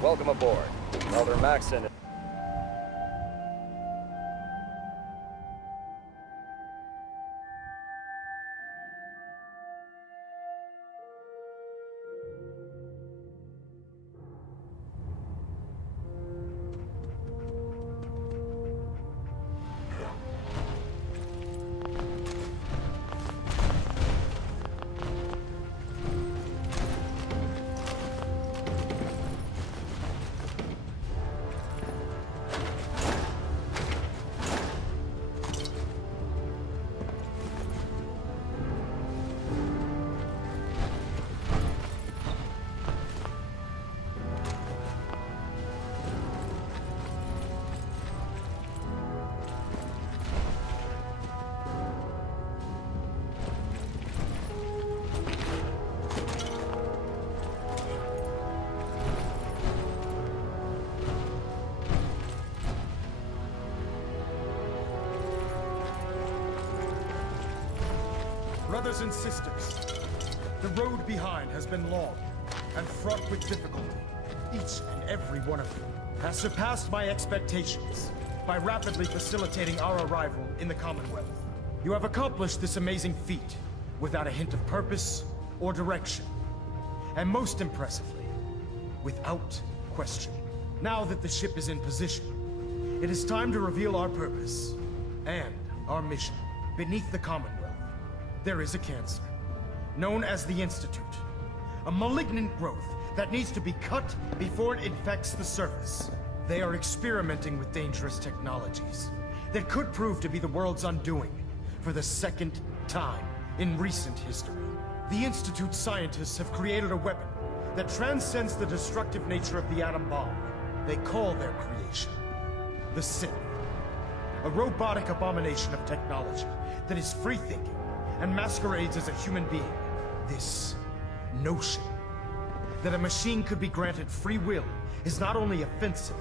Welcome aboard. Elder Maxson. Brothers and sisters, the road behind has been long and fraught with difficulty. Each and every one of you has surpassed my expectations by rapidly facilitating our arrival in the Commonwealth. You have accomplished this amazing feat without a hint of purpose or direction. And most impressively, without question. Now that the ship is in position, it is time to reveal our purpose and our mission. Beneath the Commonwealth, there is a cancer, known as the Institute. A malignant growth that needs to be cut before it infects the surface. They are experimenting with dangerous technologies that could prove to be the world's undoing for the second time in recent history. The Institute's scientists have created a weapon that transcends the destructive nature of the atom bomb. They call their creation the Sith. A robotic abomination of technology that is free-thinking and masquerades as a human being. This notion that a machine could be granted free will is not only offensive,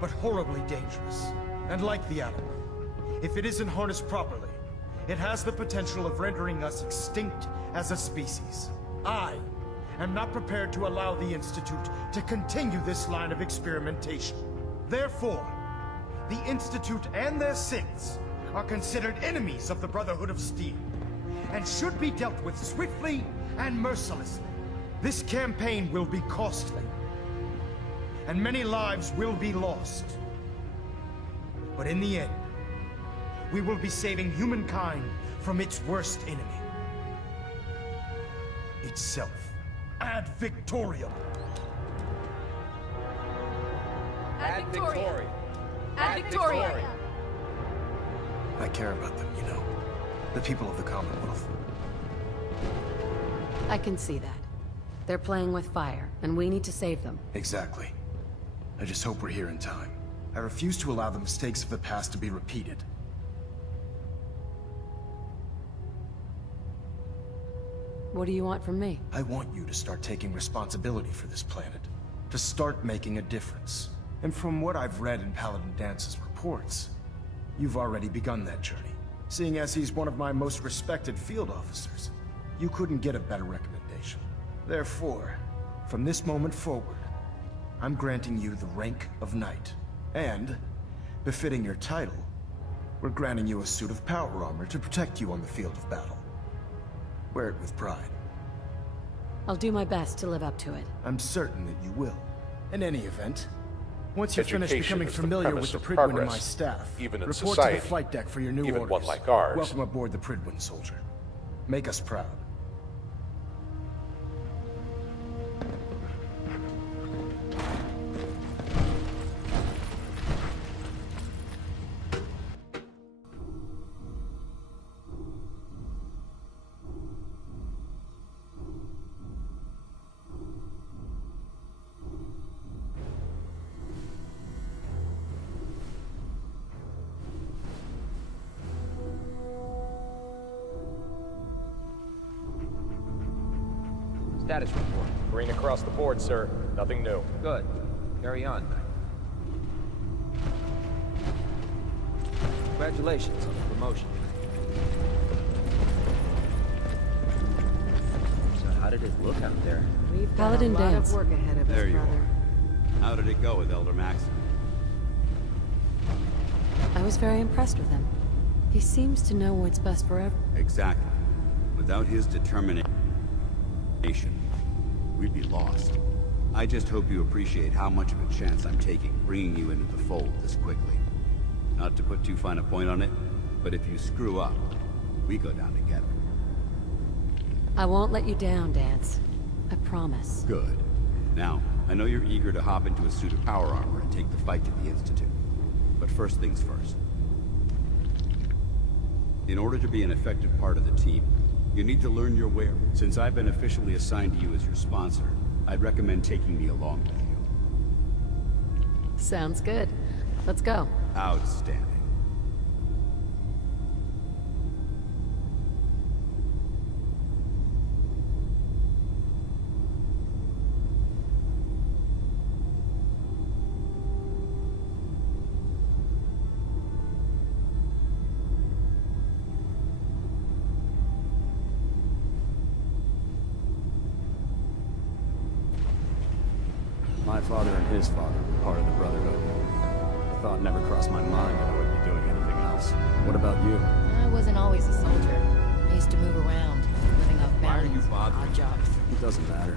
but horribly dangerous. And like the atom, if it isn't harnessed properly, it has the potential of rendering us extinct as a species. I am not prepared to allow the Institute to continue this line of experimentation. Therefore, the Institute and their Siths are considered enemies of the Brotherhood of Steel, and should be dealt with swiftly and mercilessly. This campaign will be costly, and many lives will be lost. But in the end, we will be saving humankind from its worst enemy. Itself. Ad Victoriam. Ad Victoriam. Ad Victoriam. I care about them, you know. The people of the Commonwealth. I can see that. They're playing with fire, and we need to save them. Exactly. I just hope we're here in time. I refuse to allow the mistakes of the past to be repeated. What do you want from me? I want you to start taking responsibility for this planet. To start making a difference. And from what I've read in Paladin Dance's reports, you've already begun that journey. Seeing as he's one of my most respected field officers, you couldn't get a better recommendation. Therefore, from this moment forward, I'm granting you the rank of Knight. And, befitting your title, we're granting you a suit of power armor to protect you on the field of battle. Wear it with pride. I'll do my best to live up to it. I'm certain that you will. In any event, once you're finished Education becoming is the familiar with premise the of Pridwin and my progress, staff, even in report to society, the flight deck for your new even orders. one like ours. Welcome aboard the Pridwin, soldier. Make us proud. Status report. Green across the board, sir. Nothing new. Good. Carry on. Congratulations on the promotion. So how did it look out there? We've got Paladin a lot Dance. of work ahead of us, There you brother. How did it go with Elder Maxon? I was very impressed with him. He seems to know what's best for everyone. Exactly. Without his determination, we'd be lost. I just hope you appreciate how much of a chance I'm taking bringing you into the fold this quickly. Not to put too fine a point on it, but if you screw up, we go down together. I won't let you down, Dance. I promise. Good. Now, I know you're eager to hop into a suit of power armor and take the fight to the Institute. But first things first. In order to be an effective part of the team, you need to learn your way. Since I've been officially assigned to you as your sponsor, I'd recommend taking me along with you. Sounds good. Let's go. Outstanding. My father and his father were part of the Brotherhood. The thought never crossed my mind that I would be doing anything else. What about you? I wasn't always a soldier. I used to move around, living off Why are you bounties, bothering? odd jobs. It doesn't matter.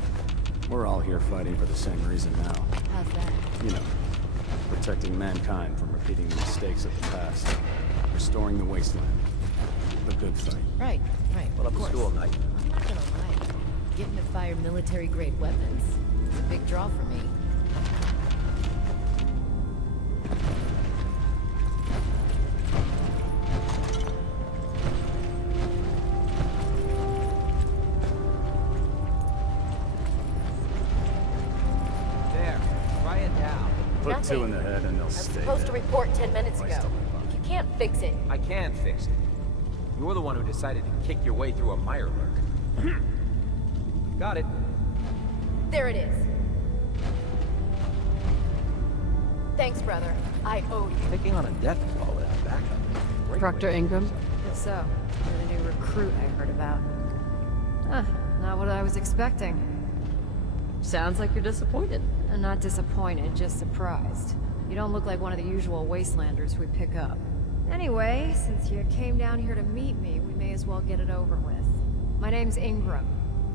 We're all here fighting for the same reason now. How's that? You know, protecting mankind from repeating the mistakes of the past. Restoring the wasteland. The good fight. Right. What up of to course. school, Knight? I'm not gonna lie. Getting to fire military-grade weapons is a big draw for me. There. Try it now. Put Nothing. 2 in the head and they'll I was stay supposed to there. report 10 minutes Christ ago. on my butt. You can't fix it. I can fix it. You're the one who decided to kick your way through a mire lurk. Got it. There it is. Thanks, brother. I owe you. Taking on a death blow without backup. Great Proctor way. Ingram? If so, you're the new recruit I heard about. Huh, not what I was expecting. Sounds like you're disappointed. I'm not disappointed, just surprised. You don't look like one of the usual wastelanders we pick up. Anyway, since you came down here to meet me, we may as well get it over with. My name's Ingram,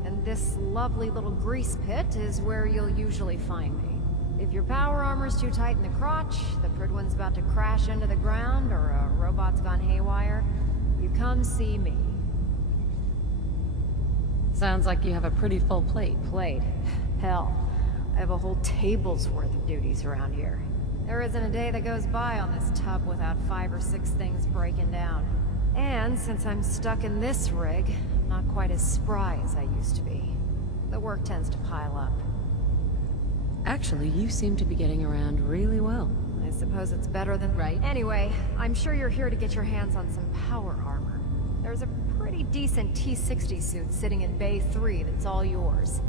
and this lovely little grease pit is where you'll usually find me. If your power armor's too tight in the crotch, the Pridwin's about to crash into the ground, or a robot's gone haywire, you come see me. Sounds like you have a pretty full plate. Plate. Hell, I have a whole table's worth of duties around here. There isn't a day that goes by on this tub without 5 or 6 things breaking down. And since I'm stuck in this rig, I'm not quite as spry as I used to be. The work tends to pile up. Actually, you seem to be getting around really well. I suppose it's better than... Right. Anyway, I'm sure you're here to get your hands on some power armor. There's a pretty decent T-60 suit sitting in Bay 3 that's all yours.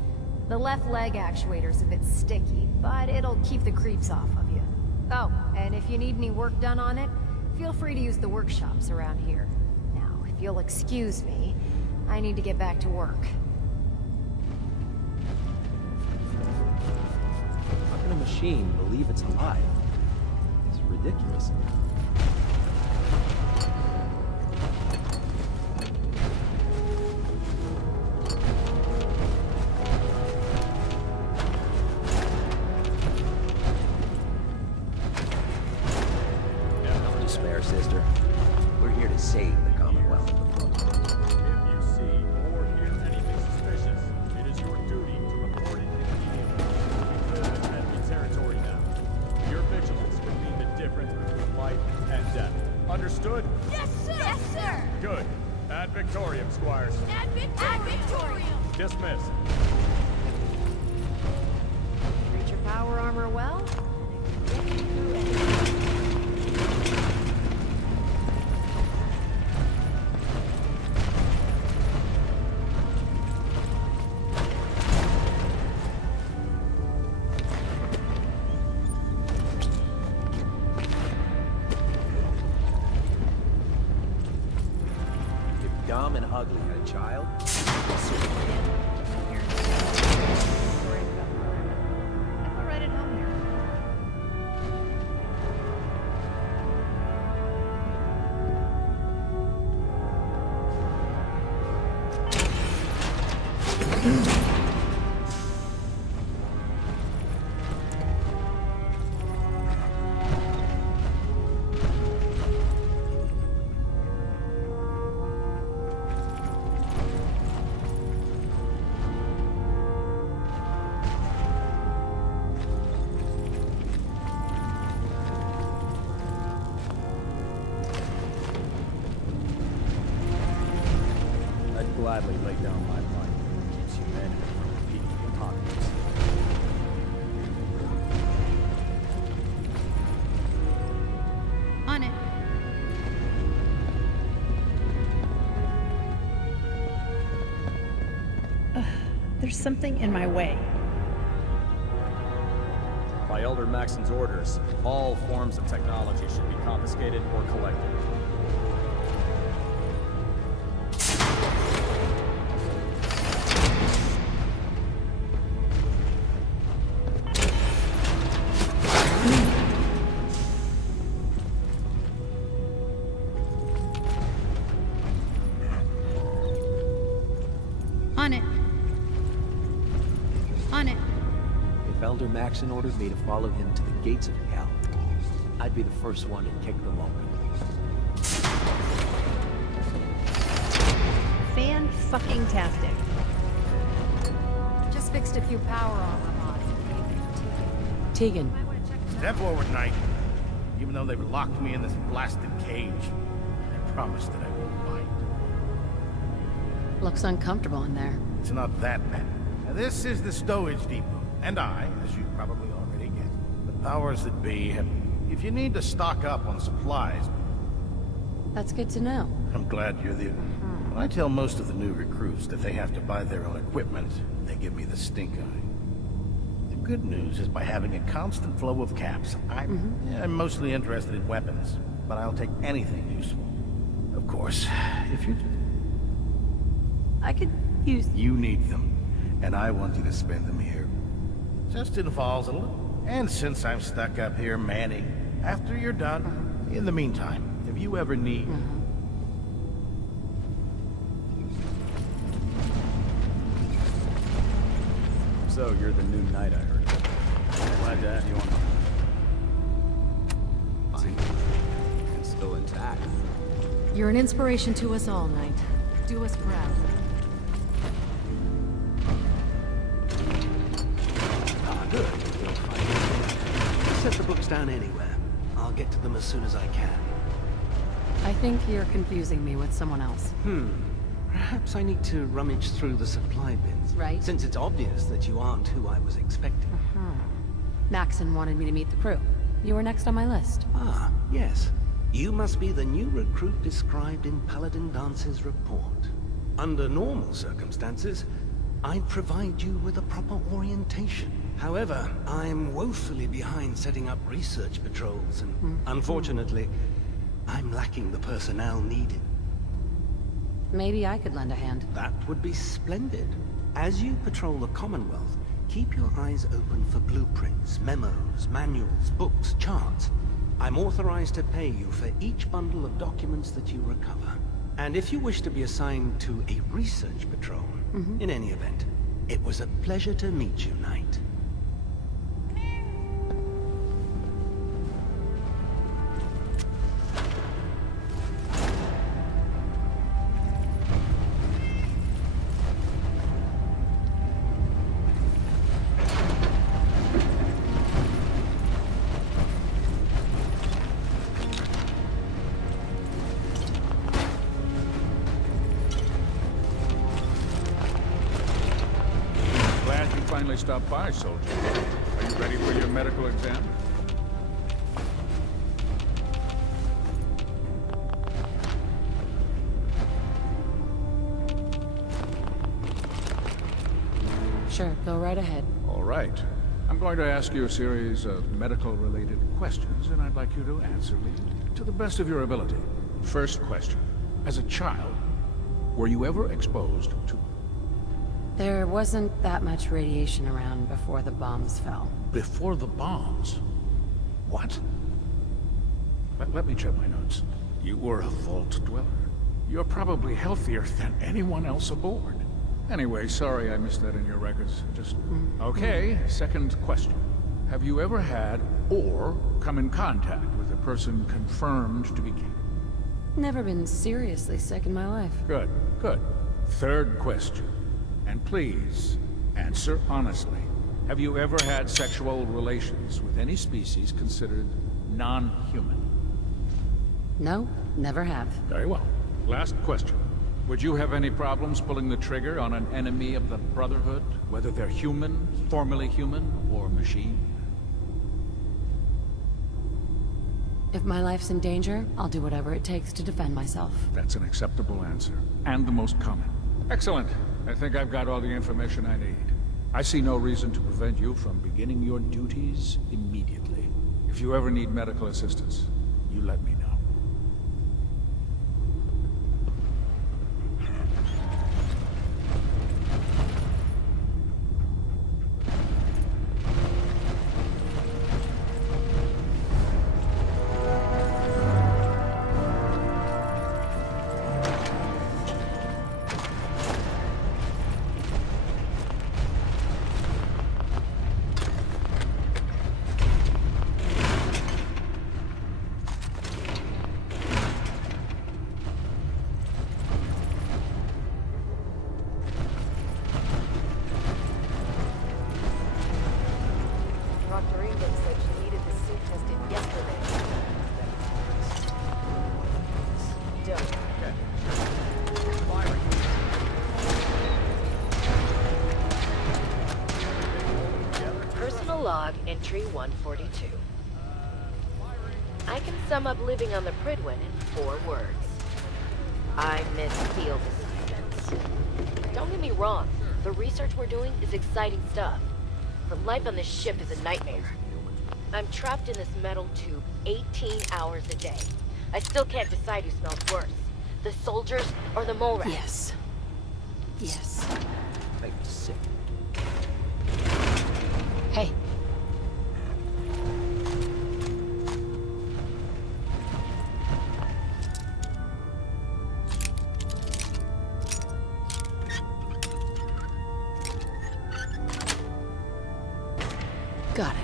The left leg actuator's a bit sticky, but it'll keep the creeps off of you. Oh, and if you need any work done on it, feel free to use the workshops around here. Now, if you'll excuse me, I need to get back to work. How can a machine believe it's alive? It's ridiculous. Don't despair, sister. We're here to save the Commonwealth. If you see or hear anything suspicious, it is your duty to report it immediately. We live in enemy territory now. Your vigilance can mean the difference between life and death. Understood? Yes, sir! Yes, sir! Good. Ad Victoriam, Squires. Ad Victorium! Dismissed. Treat your power armor well, and it can get you through anything. If dumb and ugly had a child, I'll write it home here. gladly lay down my life if it keeps humanity from repeating the apocalypse. On it. There's something in my way. By Elder Maxon's orders, all forms of technology should be confiscated or collected. On it. On it. If Elder Maxon ordered me to follow him to the gates of hell, I'd be the first one to kick them open. Fan-fucking-tastic. Just fixed a few power armor mods. Tegan, Step forward, Knight. Even though they've locked me in this blasted cage, I promise that I won't bite. looks uncomfortable in there. It's not that bad. Now, this is the stowage depot, and I, as you probably already guessed, the powers that be have... If you need to stock up on supplies, That's good to know. I'm glad you're the... When I tell most of the new recruits that they have to buy their own equipment, they give me the stink eye. The good news is by having a constant flow of caps, I'm mostly interested in weapons, but I'll take anything useful. Of course, if you... I could use... You need them, and I want you to spend them here. Just involves a little... And since I'm stuck up here manning, after you're done, in the meantime, if you ever need... So, you're the new knight I heard of. Glad to have you on. Fine. And still intact. You're an inspiration to us all, Knight. Do us proud. Ah, good. You'll find it. Set the books down anywhere. I'll get to them as soon as I can. I think you're confusing me with someone else. Perhaps I need to rummage through the supply bins. Right. Since it's obvious that you aren't who I was expecting. Maxon wanted me to meet the crew. You were next on my list. Ah, yes. You must be the new recruit described in Paladin Dance's report. Under normal circumstances, I'd provide you with a proper orientation. However, I'm woefully behind setting up research patrols, and unfortunately, I'm lacking the personnel needed. Maybe I could lend a hand. That would be splendid. As you patrol the Commonwealth, keep your eyes open for blueprints, memos, manuals, books, charts. I'm authorized to pay you for each bundle of documents that you recover. And if you wish to be assigned to a research patrol, in any event, it was a pleasure to meet you, Knight. Glad you finally stopped by, soldier. Are you ready for your medical exam? Sure, go right ahead. All right. I'm going to ask you a series of medical-related questions, and I'd like you to answer me to the best of your ability. First question. As a child, were you ever exposed to... There wasn't that much radiation around before the bombs fell. Before the bombs? What? Let me check my notes. You were a vault dweller. You're probably healthier than anyone else aboard. Anyway, sorry I missed that in your records. Just... Okay, second question. Have you ever had or come in contact with a person confirmed to be... Never been seriously sick in my life. Good, good. Third question. And please, answer honestly. Have you ever had sexual relations with any species considered non-human? No, never have. Very well. Last question. Would you have any problems pulling the trigger on an enemy of the Brotherhood? Whether they're human, formerly human, or machine? If my life's in danger, I'll do whatever it takes to defend myself. That's an acceptable answer, and the most common. Excellent. I think I've got all the information I need. I see no reason to prevent you from beginning your duties immediately. If you ever need medical assistance, you let me know. Dr. Ingram said she needed this suit tested yesterday. Don't. Personal log entry 142. I can sum up living on the Pridwin in 4 words. I miss field assignments. Don't get me wrong, the research we're doing is exciting stuff. But life on this ship is a nightmare. I'm trapped in this metal tube 18 hours a day. I still can't decide who smells worse. The soldiers or the mole rats. Yes. Yes. Make me sick. Hey. Got it.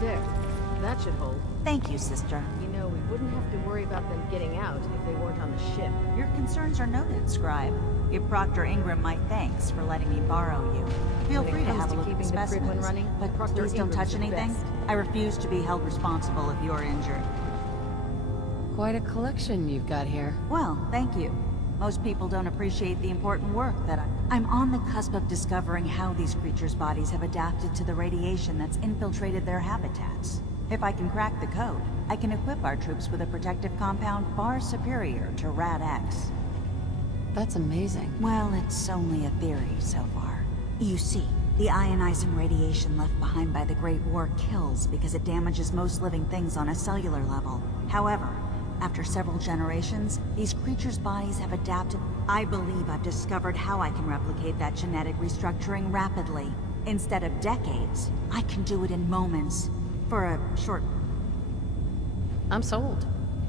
There. That should hold. Thank you, sister. You know, we wouldn't have to worry about them getting out if they weren't on the ship. Your concerns are noted, Scribe. Give Proctor Ingram my thanks for letting me borrow you. Feel When it free to comes have a to look at keeping the Pridwin specimens, running, but Proctor please don't touch Ingram's the anything. best. I refuse to be held responsible if you're injured. Quite a collection you've got here. Well, thank you. Most people don't appreciate the important work that I'm on the cusp of discovering how these creatures' bodies have adapted to the radiation that's infiltrated their habitats. If I can crack the code, I can equip our troops with a protective compound far superior to Rad-X. That's amazing. Well, it's only a theory so far. You see, the ionizing radiation left behind by the Great War kills because it damages most living things on a cellular level. However, after several generations, these creatures' bodies have adapted. I believe I've discovered how I can replicate that genetic restructuring rapidly. Instead of decades, I can do it in moments. For a short... I'm sold.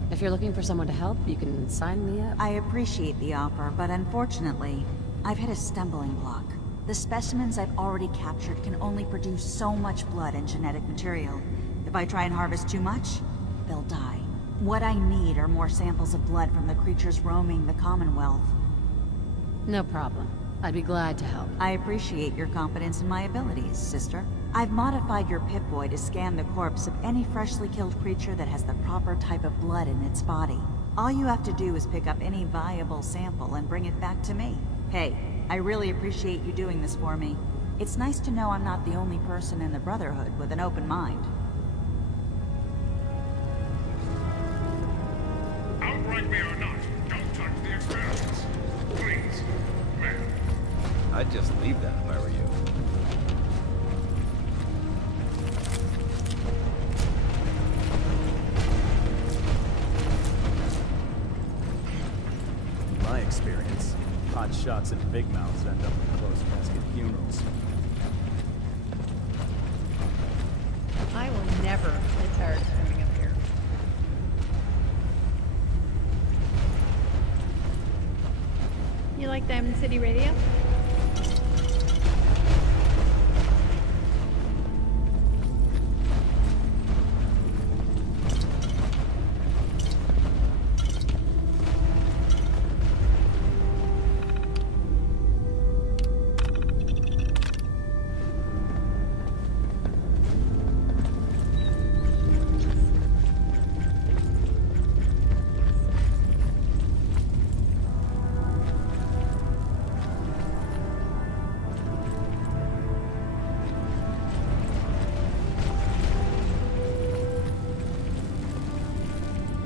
If you're looking for someone to help, you can sign me up. I appreciate the offer, but unfortunately, I've hit a stumbling block. The specimens I've already captured can only produce so much blood and genetic material. If I try and harvest too much, they'll die. What I need are more samples of blood from the creatures roaming the Commonwealth. No problem. I'd be glad to help. I appreciate your confidence in my abilities, sister. I've modified your Pip-Boy to scan the corpse of any freshly killed creature that has the proper type of blood in its body. All you have to do is pick up any viable sample and bring it back to me. Hey, I really appreciate you doing this for me. It's nice to know I'm not the only person in the Brotherhood with an open mind. Outright me or not, don't touch the experiments. Please, ma'am. I'd just leave that if I were you. In my experience, hot shots and big mouths end up in close casket funerals. I will never get tired of coming up here. You like Diamond City Radio?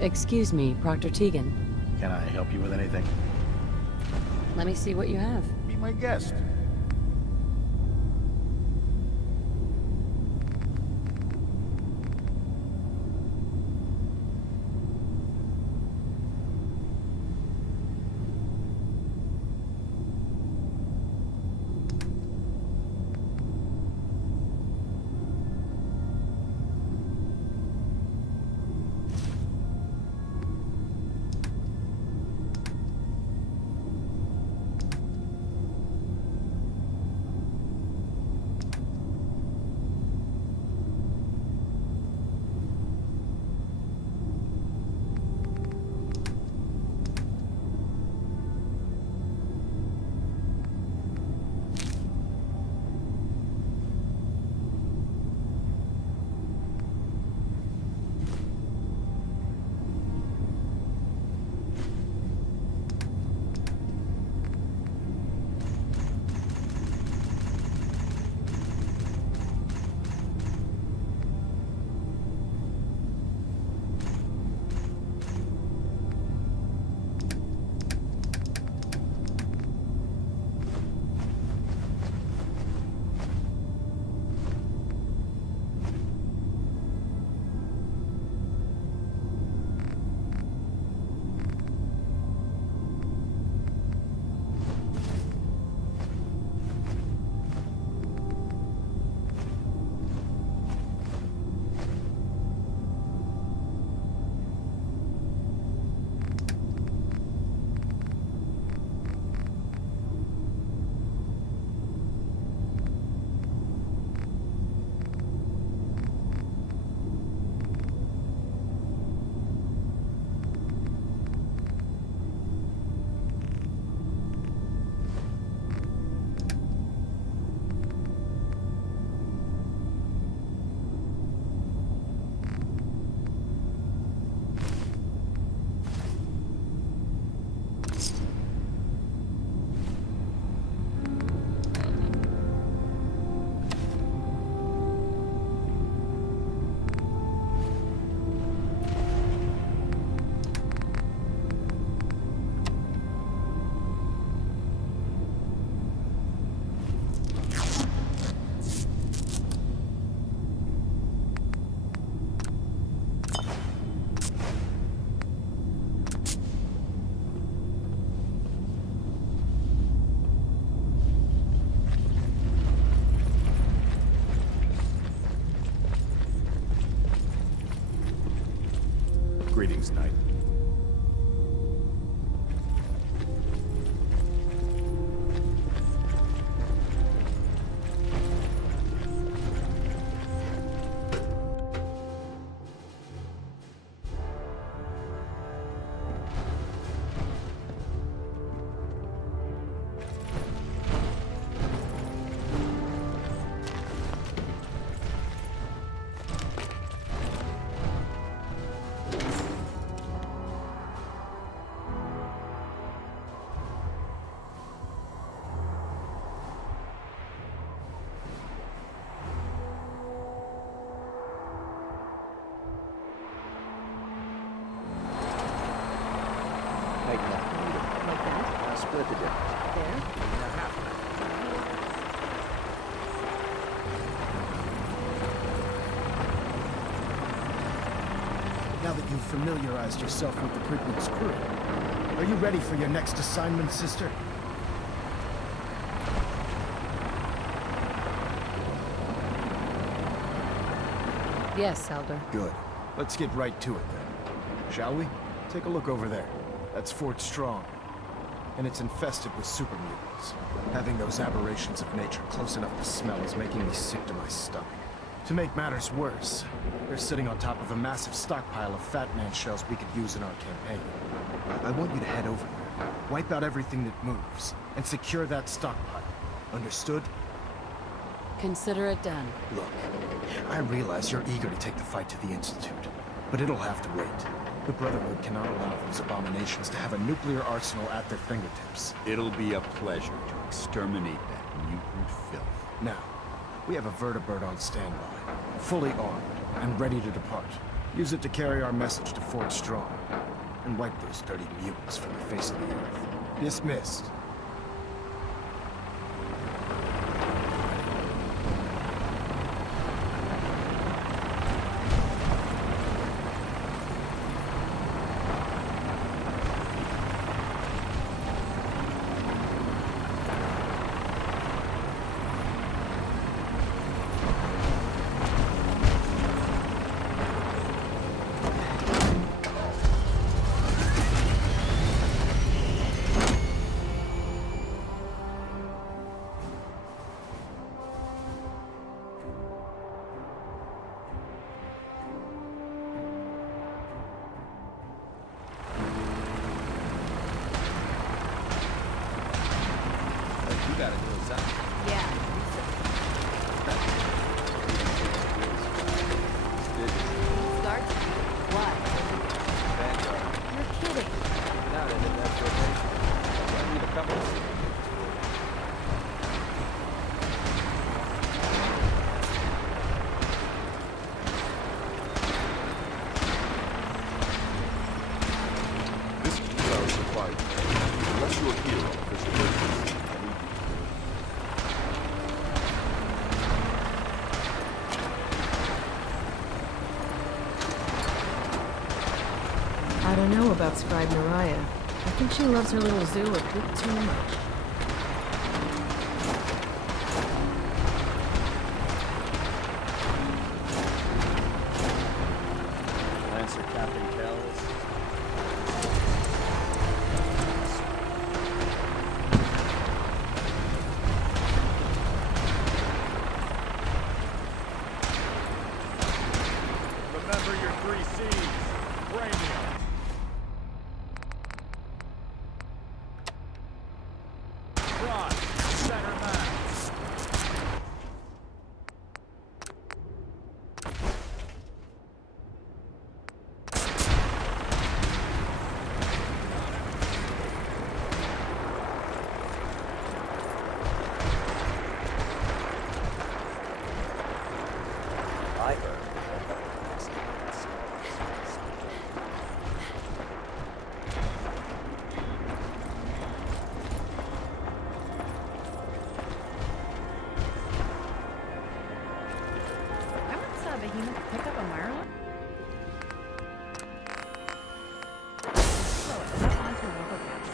Excuse me, Proctor Tegan. Can I help you with anything? Let me see what you have. Be my guest. Greetings, Knight. Split the difference. There. Now that you've familiarized yourself with the Pridwood's crew, are you ready for your next assignment, sister? Yes, Elder. Good. Let's get right to it then. Shall we? Take a look over there. That's Fort Strong. And it's infested with super mutants. Having those aberrations of nature close enough to smell is making me sick to my stomach. To make matters worse, they're sitting on top of a massive stockpile of Fat Man shells we could use in our campaign. I want you to head over there, wipe out everything that moves, and secure that stockpile. Understood? Consider it done. Look, I realize you're eager to take the fight to the Institute, but it'll have to wait. The Brotherhood cannot allow those abominations to have a nuclear arsenal at their fingertips. It'll be a pleasure to exterminate that mutant filth. Now, we have a vertibird on standby, fully armed, and ready to depart. Use it to carry our message to Fort Strong, and wipe those dirty mutants from the face of the earth. Dismissed. You gotta go inside. Yeah. Starts? What? Vanguard. You're kidding. Now that that's your thing. I need a couple. This is our supply. Unless you're here on official business, I need you. I don't know about Scribe Mariah. I think she loves her little zoo a bit too much. Lancer Captain Kells. Remember your 3 C's. Premium. Front. Center mass. I once saw a behemoth pick up a Mirelurk. Slow it up onto an overpass.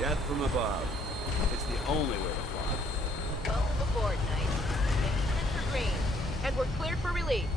Death from above. It's the only way to fly. Welcome aboard, Knight. Instruments are green, and we're cleared for release.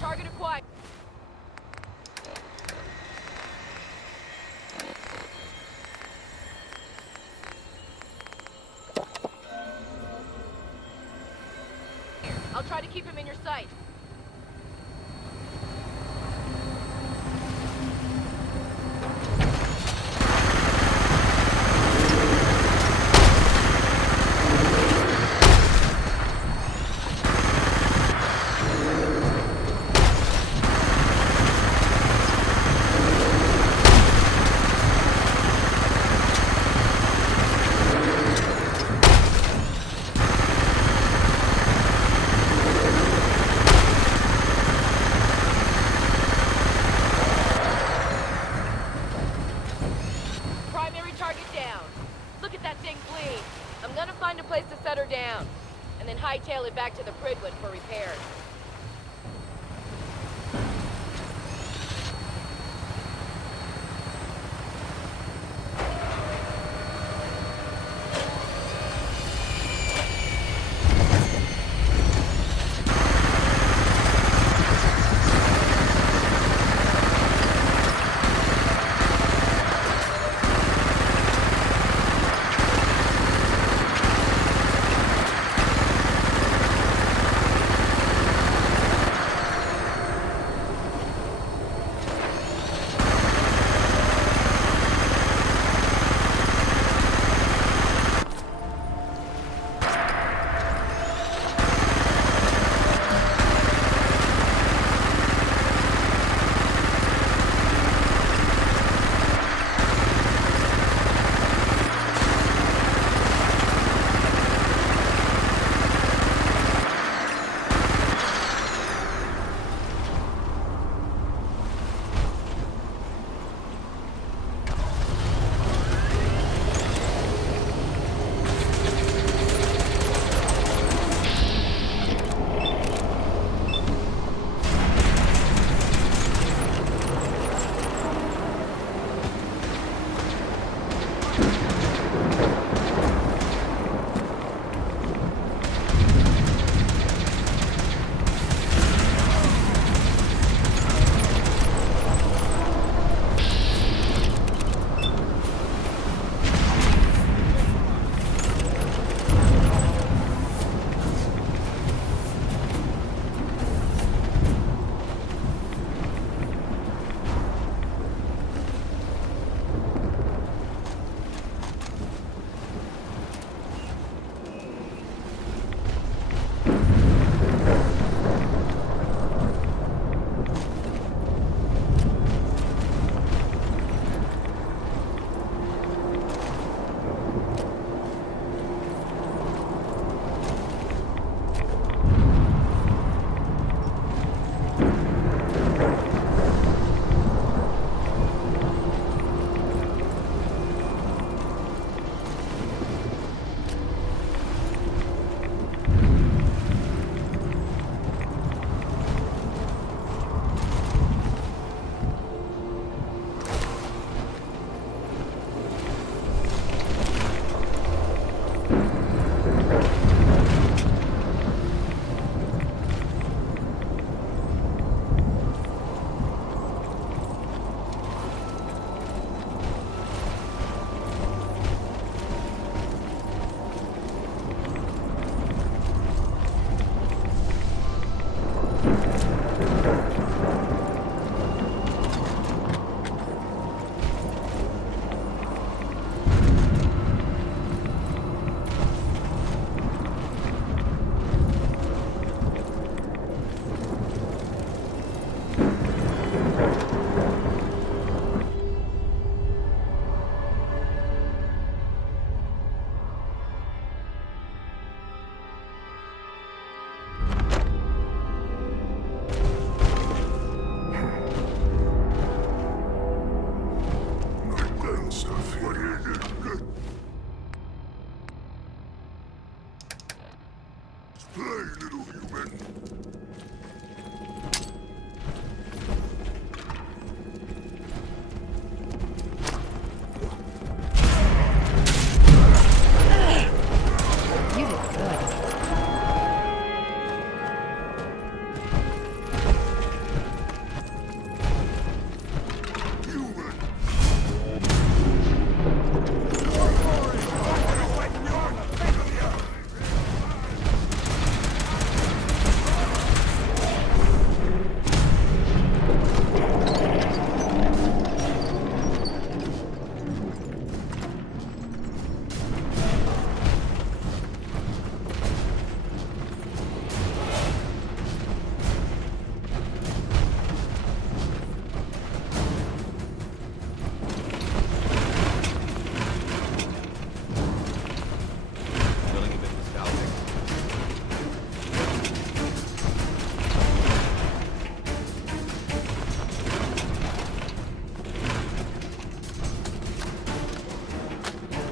Target acquired. I'll try to keep him in your sight. down, and then hightail it back to the Prydwen for repairs.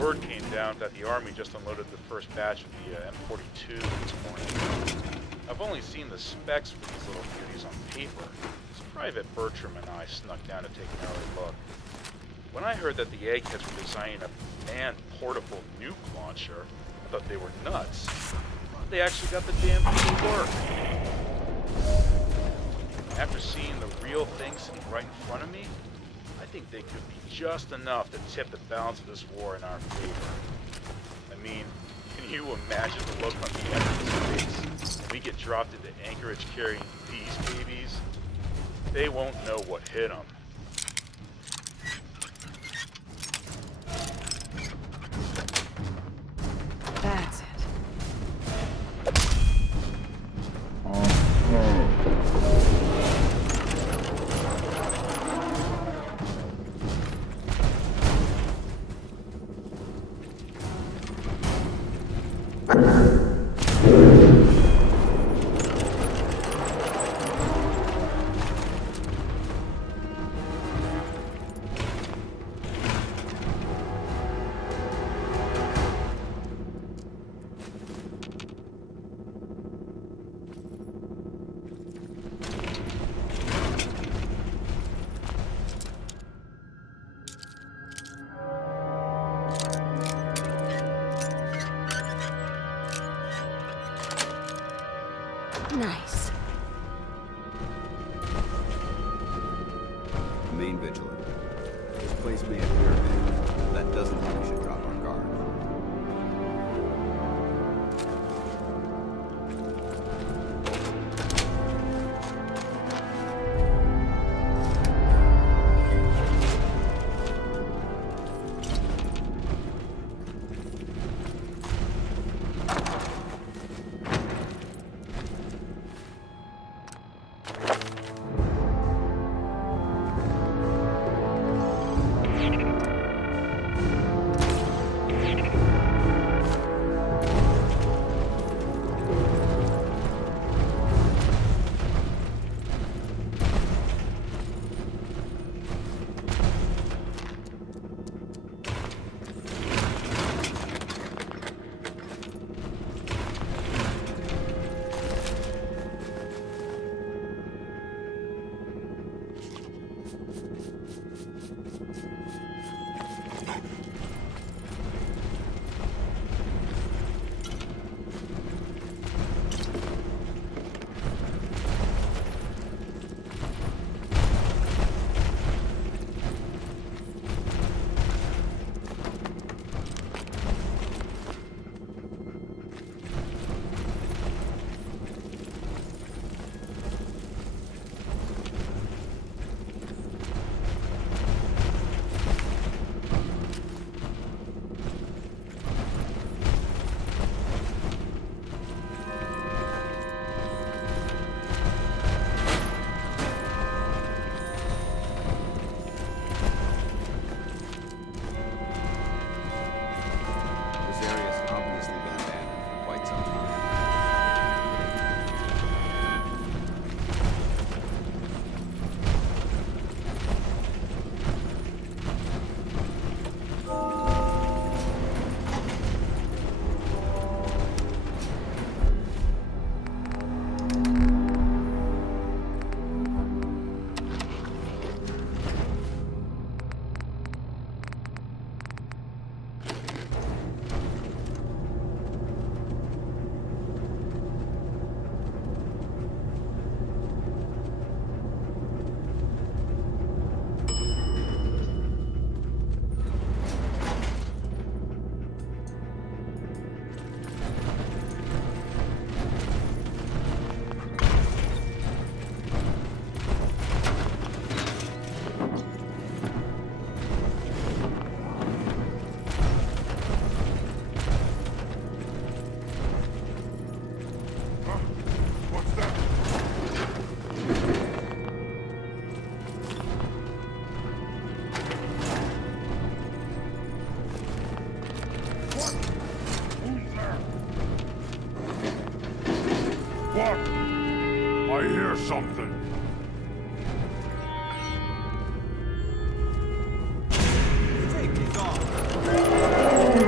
Word came down that the Army just unloaded the first batch of the M42 this morning. I've only seen the specs for these little beauties on paper, so Private Bertram and I snuck down to take an early look. When I heard that the eggheads were designing a manned portable nuke launcher, I thought they were nuts. I thought they actually got the damn thing to work. After seeing the real thing sitting right in front of me, I think they could be just enough to tip the balance of this war in our favor. I mean, can you imagine the look on the enemy's face when we get dropped into Anchorage carrying these babies? They won't know what hit them. That's it. Nice. Remain vigilant. This place may appear abandoned, but that doesn't mean we should drop our guard. What? I hear something. Take these off.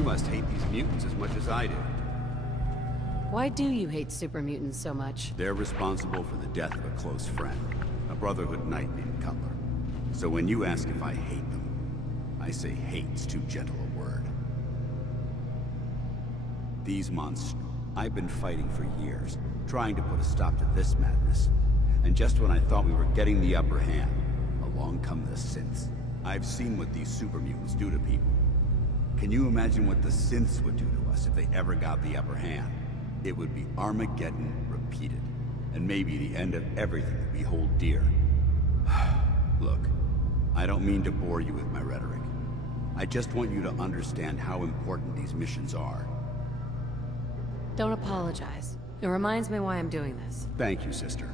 You must hate these mutants as much as I do. Why do you hate super mutants so much? They're responsible for the death of a close friend, a Brotherhood knight named Cutler. So when you ask if I hate them, I say hate's too gentle a word. These monsters, I've been fighting for years, trying to put a stop to this madness. And just when I thought we were getting the upper hand, along come the synths. I've seen what these super mutants do to people. Can you imagine what the synths would do to us if they ever got the upper hand? It would be Armageddon repeated, and maybe the end of everything that we hold dear. Look, I don't mean to bore you with my rhetoric. I just want you to understand how important these missions are. Don't apologize. It reminds me why I'm doing this. Thank you, sister.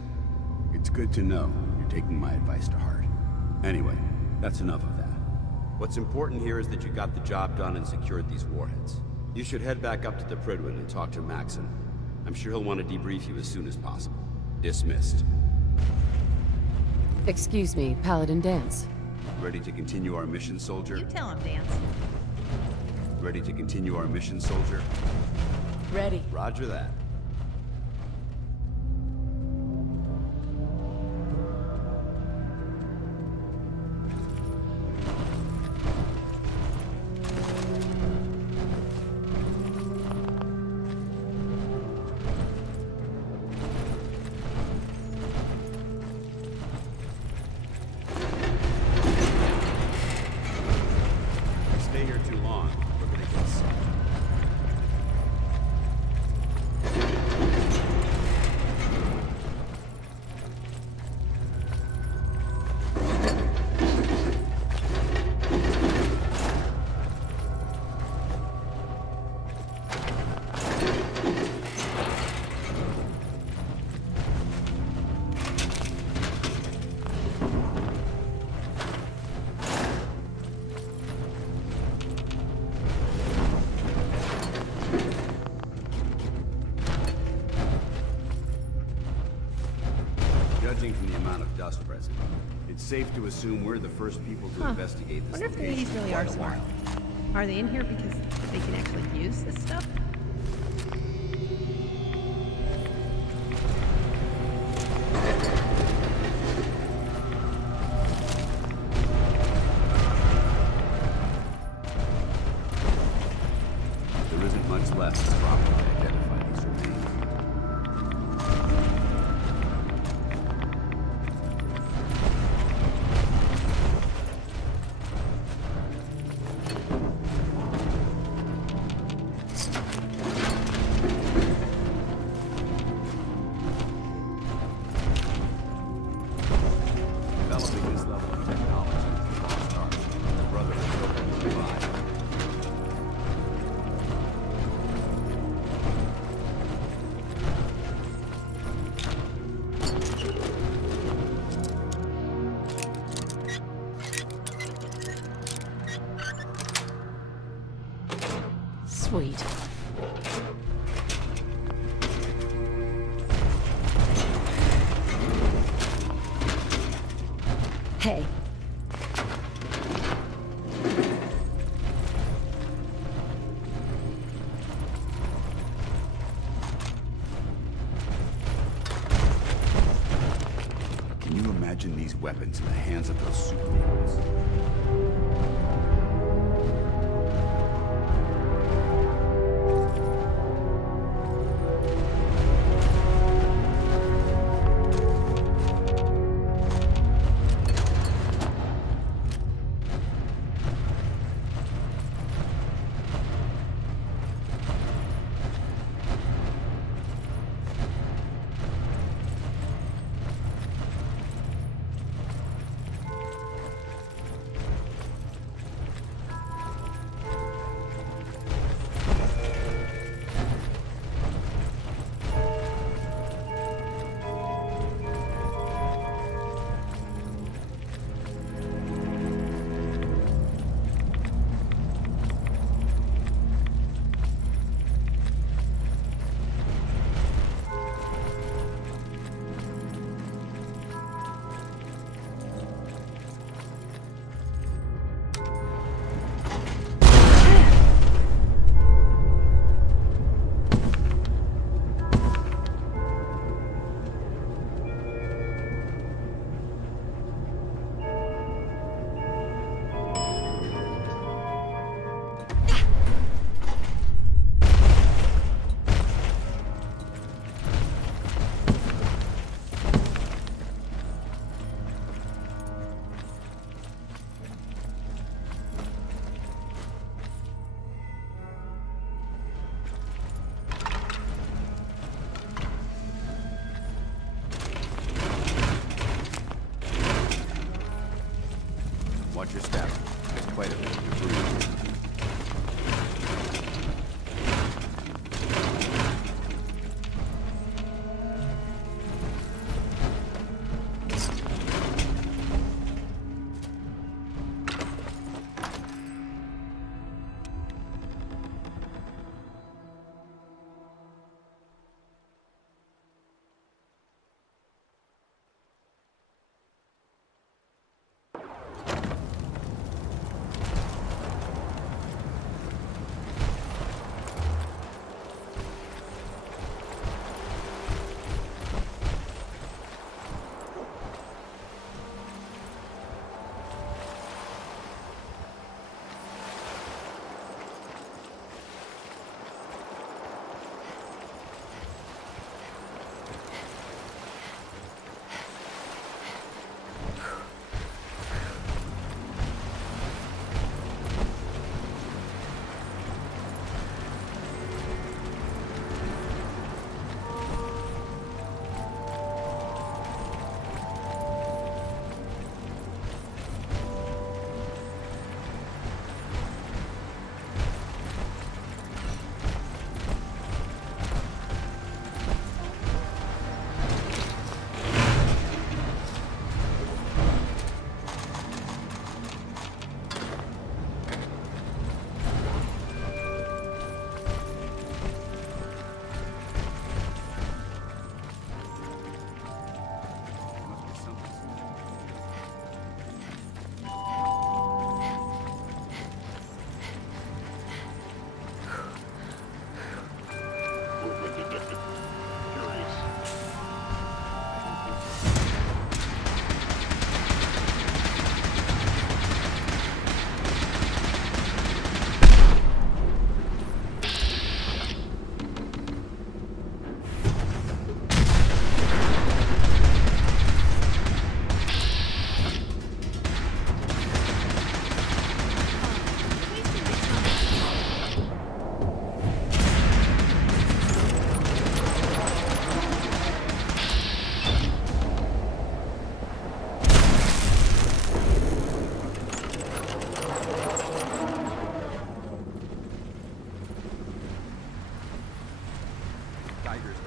It's good to know you're taking my advice to heart. Anyway, that's enough of that. What's important here is that you got the job done and secured these warheads. You should head back up to the Prydwen and talk to Maxon. I'm sure he'll want to debrief you as soon as possible. Dismissed. Excuse me, Paladin Dance. Ready to continue our mission, soldier? You tell him, Dance. Ready to continue our mission, soldier? Ready. Roger that. Stay here too long, we're gonna get sick. Judging from the amount of dust present, it's safe to assume we're the first people to investigate this Wonder if the location ladies really for are quite a smart. while. Are they in here because they can actually use this stuff? There isn't much left to properly identify these remains. Developing this level of technology is the lost art. The Brotherhood hoping to provide. Sweet. Hey. Can you imagine these weapons in the hands of those super mutants?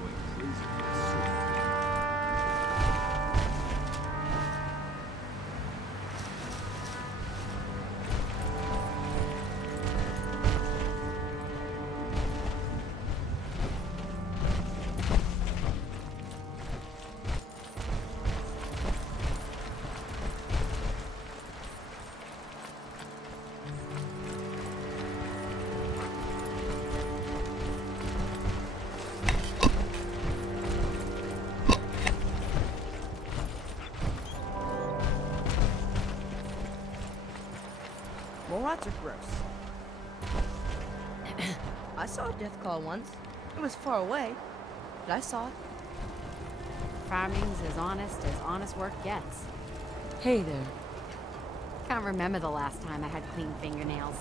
going crazy for this suit. Well, rats are gross. I saw a death call once. It was far away, but I saw it. Farming's as honest work gets. Hey there. Can't remember the last time I had clean fingernails.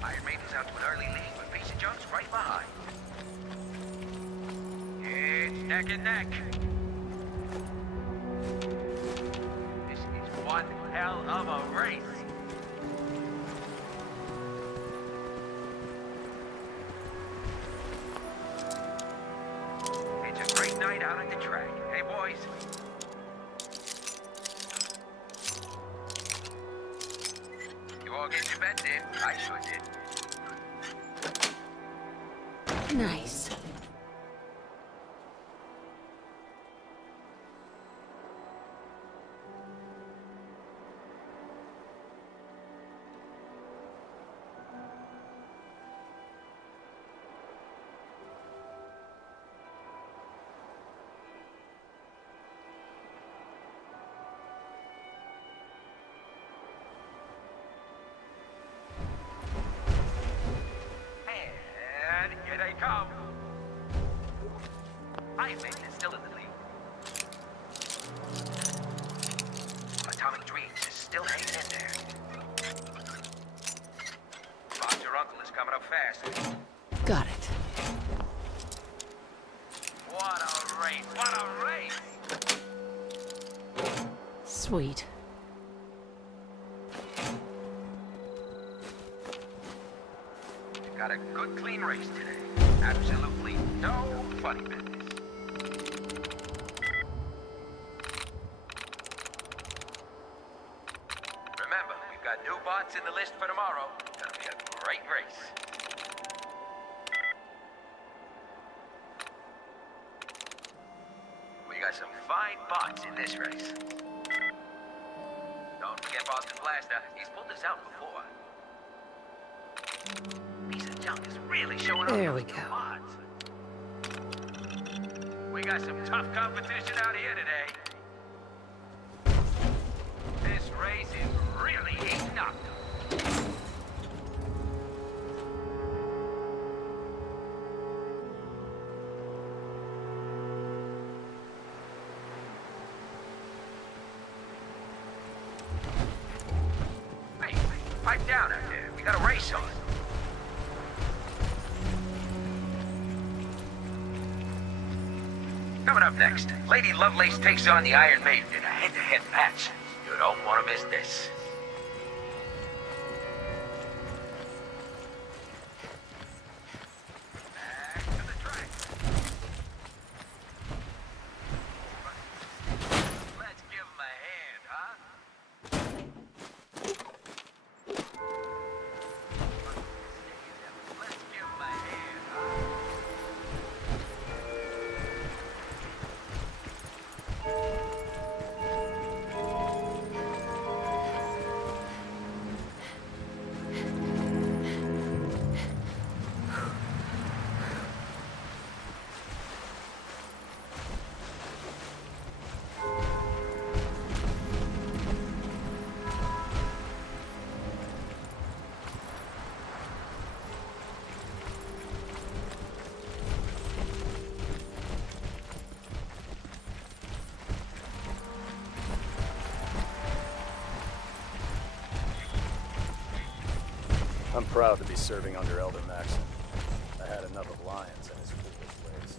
Iron Maiden's out to an early lead with Piece of Junk's right behind. It's neck and neck. This is one hell of a race. It's a great night out at the track. Hey, boys. You all get your bets in. I sure did. Nice. And here they come. Iron Maiden is still in the lead. Atomic Dreams is still hanging in there. Bob, your uncle is coming up fast. Got it. What a race! What a race! Sweet. Got a good, clean race today. Absolutely no funny business. Remember, we've got new bots in the list for tomorrow. Gonna be a great race. We got some fine bots in this race. Don't forget Boston Blaster. He's pulled this out before. Piece of Junk is really showing up. There we go. We got some tough competition out here today. This race is really heating up. Hey, pipe down out there. We got a race on. Coming up next, Lady Lovelace takes on the Iron Maiden in a head-to-head match. You don't want to miss this. Back to the track. Let's give him a hand, huh? Let's give him a hand, huh? I'm proud to be serving under Elder Maxon. I had enough of Lyons and his foolish ways.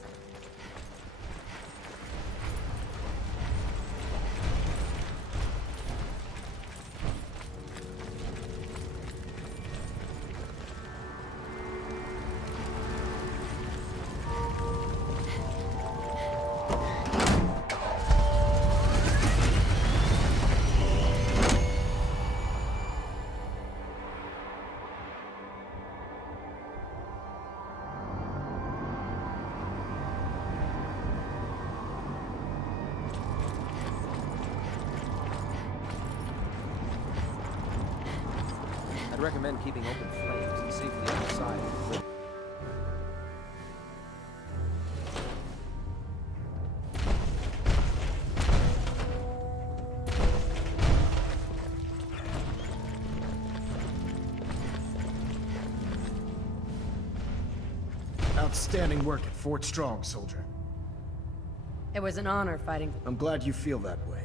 I'd recommend keeping open flames and safely outside. Outstanding work at Fort Strong, soldier. It was an honor fighting. I'm glad you feel that way,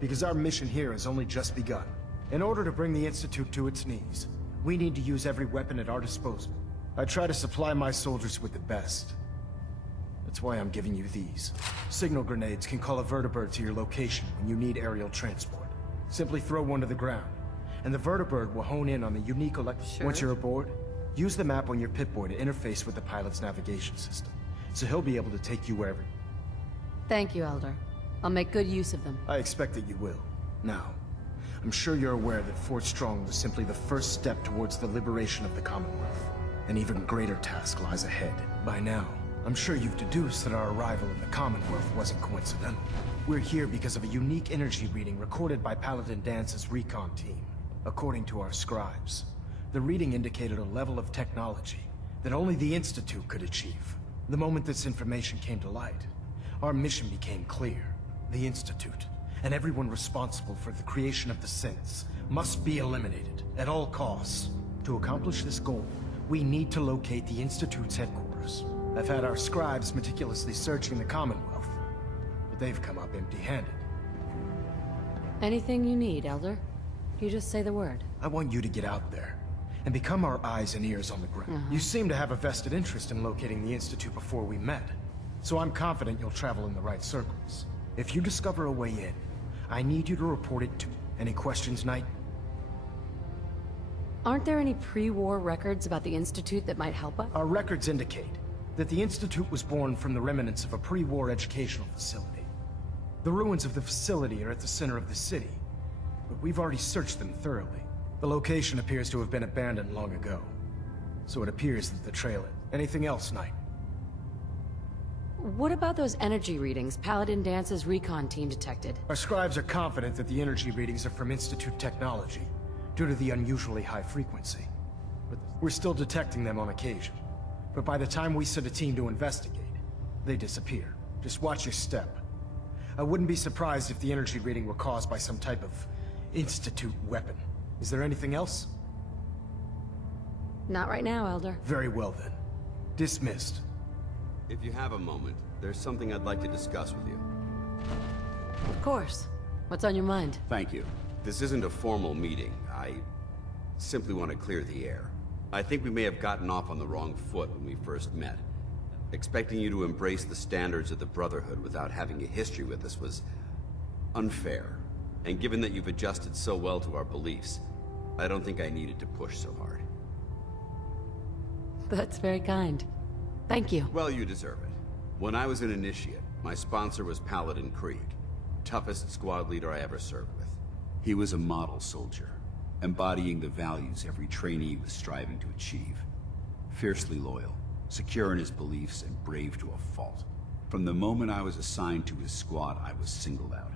because our mission here has only just begun. In order to bring the Institute to its knees, we need to use every weapon at our disposal. I try to supply my soldiers with the best. That's why I'm giving you these. Signal grenades can call a vertibird to your location when you need aerial transport. Simply throw one to the ground, and the vertibird will hone in on the unique Once you're aboard, use the map on your Pip-Boy to interface with the pilot's navigation system, so he'll be able to take you wherever. Thank you, Elder. I'll make good use of them. I expect that you will. Now, I'm sure you're aware that Fort Strong was simply the first step towards the liberation of the Commonwealth. An even greater task lies ahead. By now, I'm sure you've deduced that our arrival in the Commonwealth wasn't coincidental. We're here because of a unique energy reading recorded by Paladin Dance's recon team. According to our scribes, the reading indicated a level of technology that only the Institute could achieve. The moment this information came to light, our mission became clear. The Institute, and everyone responsible for the creation of the synths, must be eliminated at all costs. To accomplish this goal, we need to locate the Institute's headquarters. I've had our scribes meticulously searching the Commonwealth, but they've come up empty-handed. Anything you need, Elder. You just say the word. I want you to get out there and become our eyes and ears on the ground. You seem to have a vested interest in locating the Institute before we met, so I'm confident you'll travel in the right circles. If you discover a way in, I need you to report it to. Any questions, Knight? Aren't there any pre-war records about the Institute that might help us? Our records indicate that the Institute was born from the remnants of a pre-war educational facility. The ruins of the facility are at the center of the city, but we've already searched them thoroughly. The location appears to have been abandoned long ago, so it appears that the trail... Anything else, Knight? What about those energy readings Paladin Dance's recon team detected? Our scribes are confident that the energy readings are from Institute technology, due to the unusually high frequency. But we're still detecting them on occasion. But by the time we send a team to investigate, they disappear. Just watch your step. I wouldn't be surprised if the energy reading were caused by some type of Institute weapon. Is there anything else? Not right now, Elder. Very well then. Dismissed. If you have a moment, there's something I'd like to discuss with you. Of course. What's on your mind? Thank you. This isn't a formal meeting. I simply want to clear the air. I think we may have gotten off on the wrong foot when we first met. Expecting you to embrace the standards of the Brotherhood without having a history with us was unfair. And given that you've adjusted so well to our beliefs, I don't think I needed to push so hard. That's very kind. Thank you. Well, you deserve it. When I was an initiate, my sponsor was Paladin Krieg, toughest squad leader I ever served with. He was a model soldier, embodying the values every trainee was striving to achieve. Fiercely loyal, secure in his beliefs, and brave to a fault. From the moment I was assigned to his squad, I was singled out.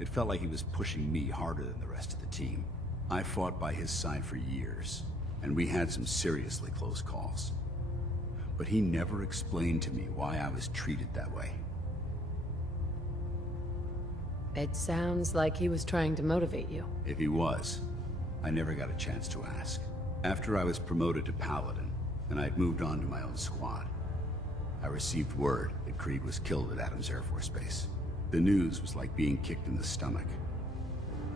It felt like he was pushing me harder than the rest of the team. I fought by his side for years, and we had some seriously close calls. But he never explained to me why I was treated that way. It sounds like he was trying to motivate you. If he was, I never got a chance to ask. After I was promoted to Paladin, and I'd moved on to my own squad, I received word that Krieg was killed at Adams Air Force Base. The news was like being kicked in the stomach.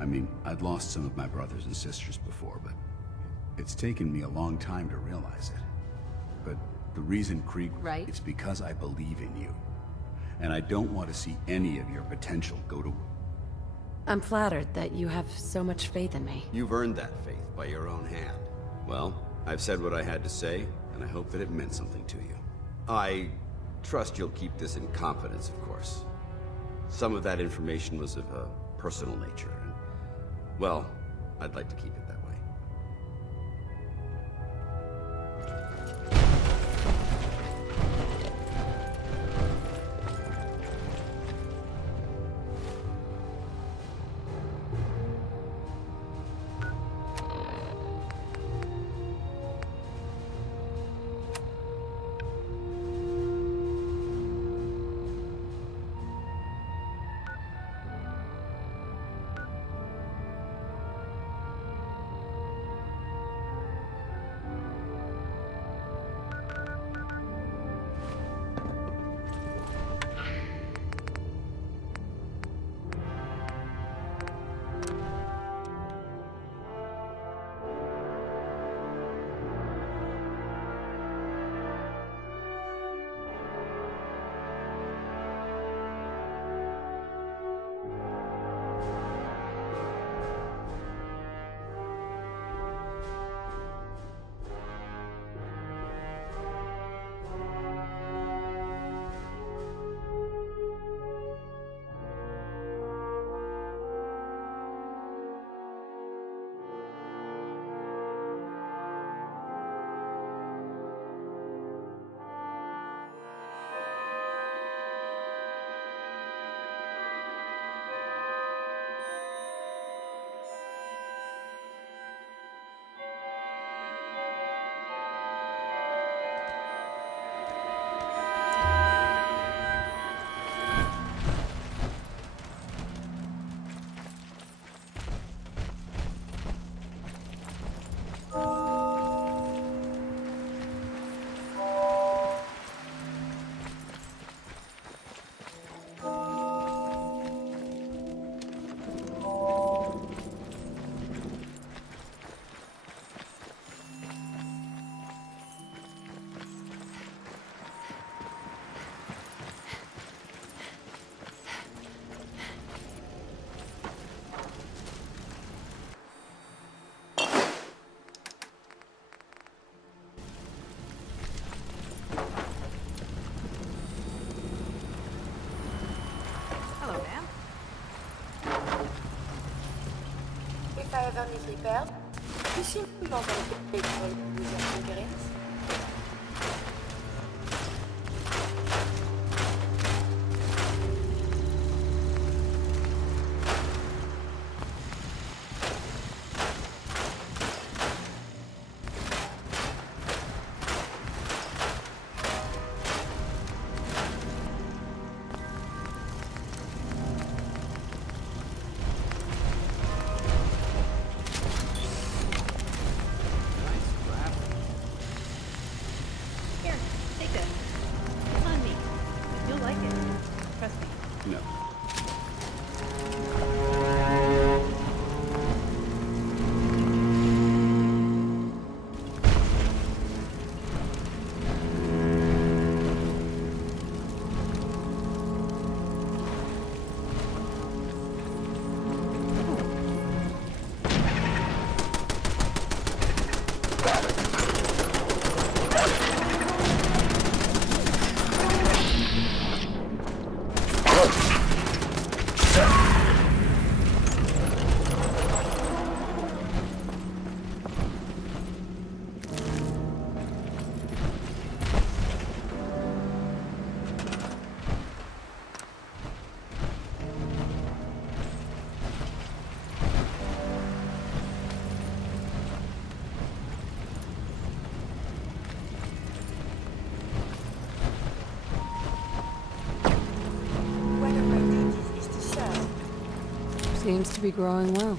I mean, I'd lost some of my brothers and sisters before, but It's taken me a long time to realize it. But the reason Krieg... Right. It's because I believe in you. And I don't want to see any of your potential go to... I'm flattered that you have so much faith in me. You've earned that faith by your own hand. Well, I've said what I had to say, and I hope that it meant something to you. I trust you'll keep this in confidence, of course. Some of that information was of a personal nature, and, well, I'd like to keep it that way. If I ever need repaired, you seem not going to pay for it with your fingerings. No. Seems to be growing well.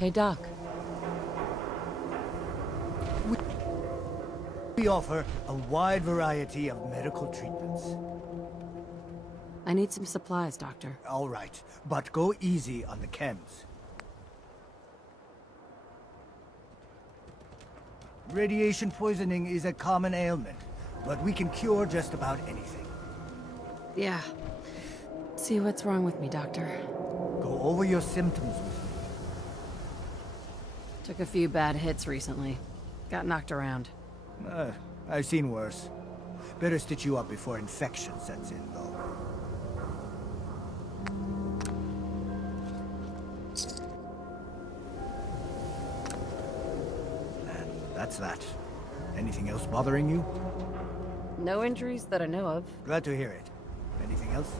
Hey, Doc. We offer a wide variety of medical treatments. I need some supplies, Doctor. All right, but go easy on the chems. Radiation poisoning is a common ailment, but we can cure just about anything. Yeah. See what's wrong with me, Doctor. Go over your symptoms with me. Took a few bad hits recently. Got knocked around. I've seen worse. Better stitch you up before infection sets in, though. And that's that. Anything else bothering you? No injuries that I know of. Glad to hear it. Anything else?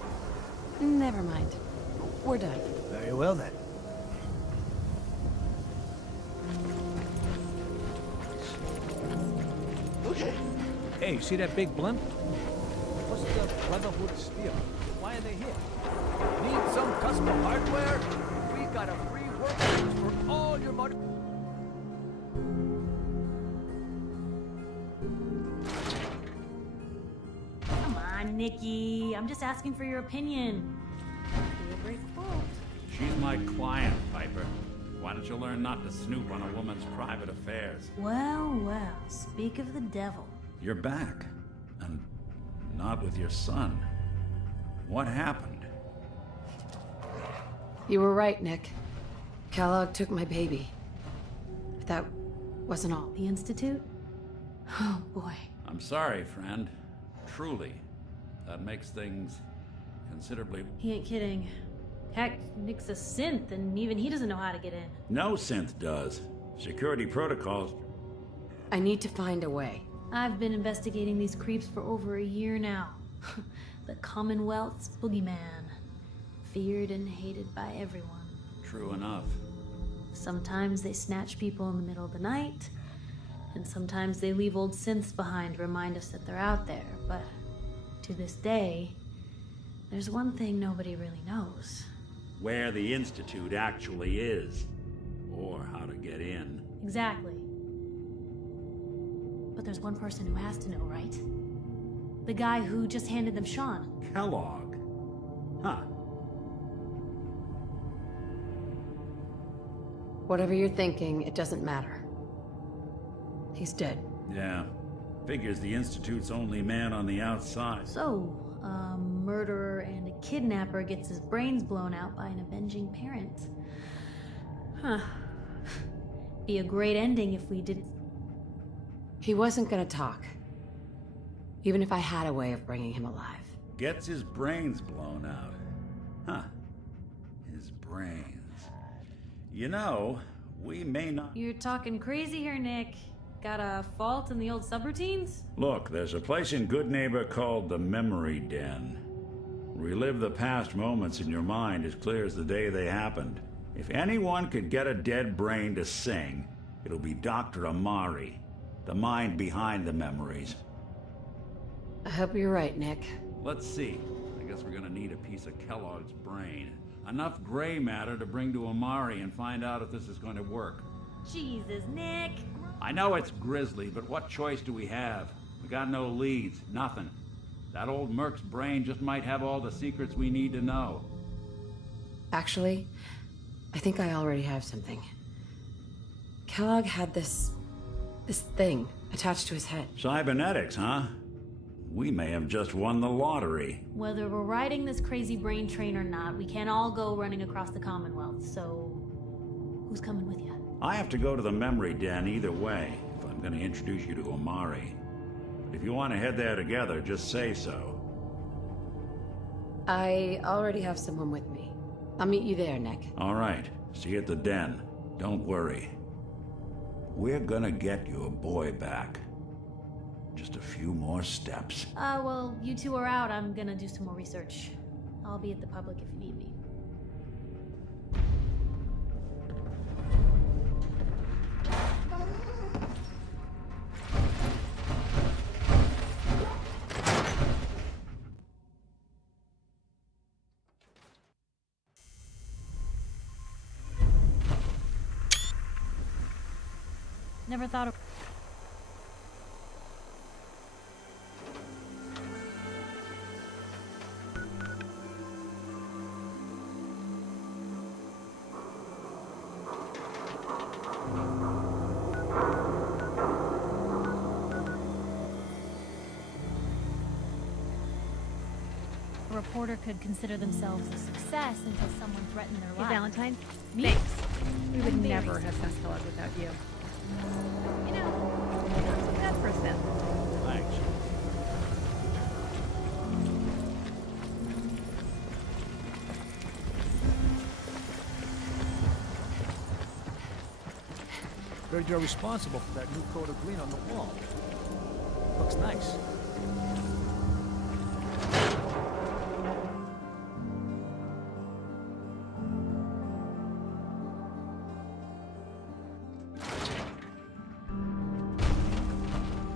Never mind. We're done. Very well, then. Hey, see that big blimp? What's the Brotherhood Steel? Why are they here? Need some custom hardware? We got a free workbench for all your money. Come on, Nikki. I'm just asking for your opinion. Be a great quote. She's my client, Piper. Why don't you learn not to snoop on a woman's private affairs? Well, well, speak of the devil. You're back. And not with your son. What happened? You were right, Nick. Kellogg took my baby. But that wasn't all. The Institute? Oh, boy. I'm sorry, friend. Truly. That makes things considerably... He ain't kidding. Heck, Nick's a synth, and even he doesn't know how to get in. No synth does. Security protocols... I need to find a way. I've been investigating these creeps for over a year now. The Commonwealth's boogeyman. Feared and hated by everyone. True enough. Sometimes they snatch people in the middle of the night, and sometimes they leave old synths behind to remind us that they're out there. But to this day, there's one thing nobody really knows. Where the Institute actually is. Or how to get in. Exactly. But there's one person who has to know, right? The guy who just handed them Sean. Kellogg? Huh. Whatever you're thinking, it doesn't matter. He's dead. Yeah. Figures the Institute's only man on the outside. So, a murderer and a kidnapper gets his brains blown out by an avenging parent. Huh. Be a great ending if we didn't... He wasn't gonna talk. Even if I had a way of bringing him alive. Gets his brains blown out. Huh. His brains. You know, we may not... You're talking crazy here, Nick. Got a fault in the old subroutines? Look, there's a place in Good Neighbor called the Memory Den. Relive the past moments in your mind as clear as the day they happened. If anyone could get a dead brain to sing, it'll be Dr. Amari, the mind behind the memories. I hope you're right, Nick. Let's see. I guess we're gonna need a piece of Kellogg's brain. Enough gray matter to bring to Amari and find out if this is going to work. Jesus, Nick! I know it's grisly, but what choice do we have? We got no leads, nothing. That old Merc's brain just might have all the secrets we need to know. Actually, I think I already have something. Kellogg had this thing attached to his head. Cybernetics, huh? We may have just won the lottery. Whether we're riding this crazy brain train or not, we can't all go running across the Commonwealth, so... who's coming with you? I have to go to the Memory Den either way, if I'm gonna introduce you to Amari. But if you want to head there together, just say so. I already have someone with me. I'll meet you there, Nick. All right. See you at the den. Don't worry. We're gonna get your boy back. Just a few more steps. Well, you two are out. I'm gonna do some more research. I'll be at the public if you need me. Never thought of... A reporter could consider themselves a success until someone threatened their Hey, life. Valentine. Me? Thanks. We would I'm very never have found Kellogg without you. You know, not so bad for a Sith. Thanks. Heard you're responsible for that new coat of green on the wall. Looks nice.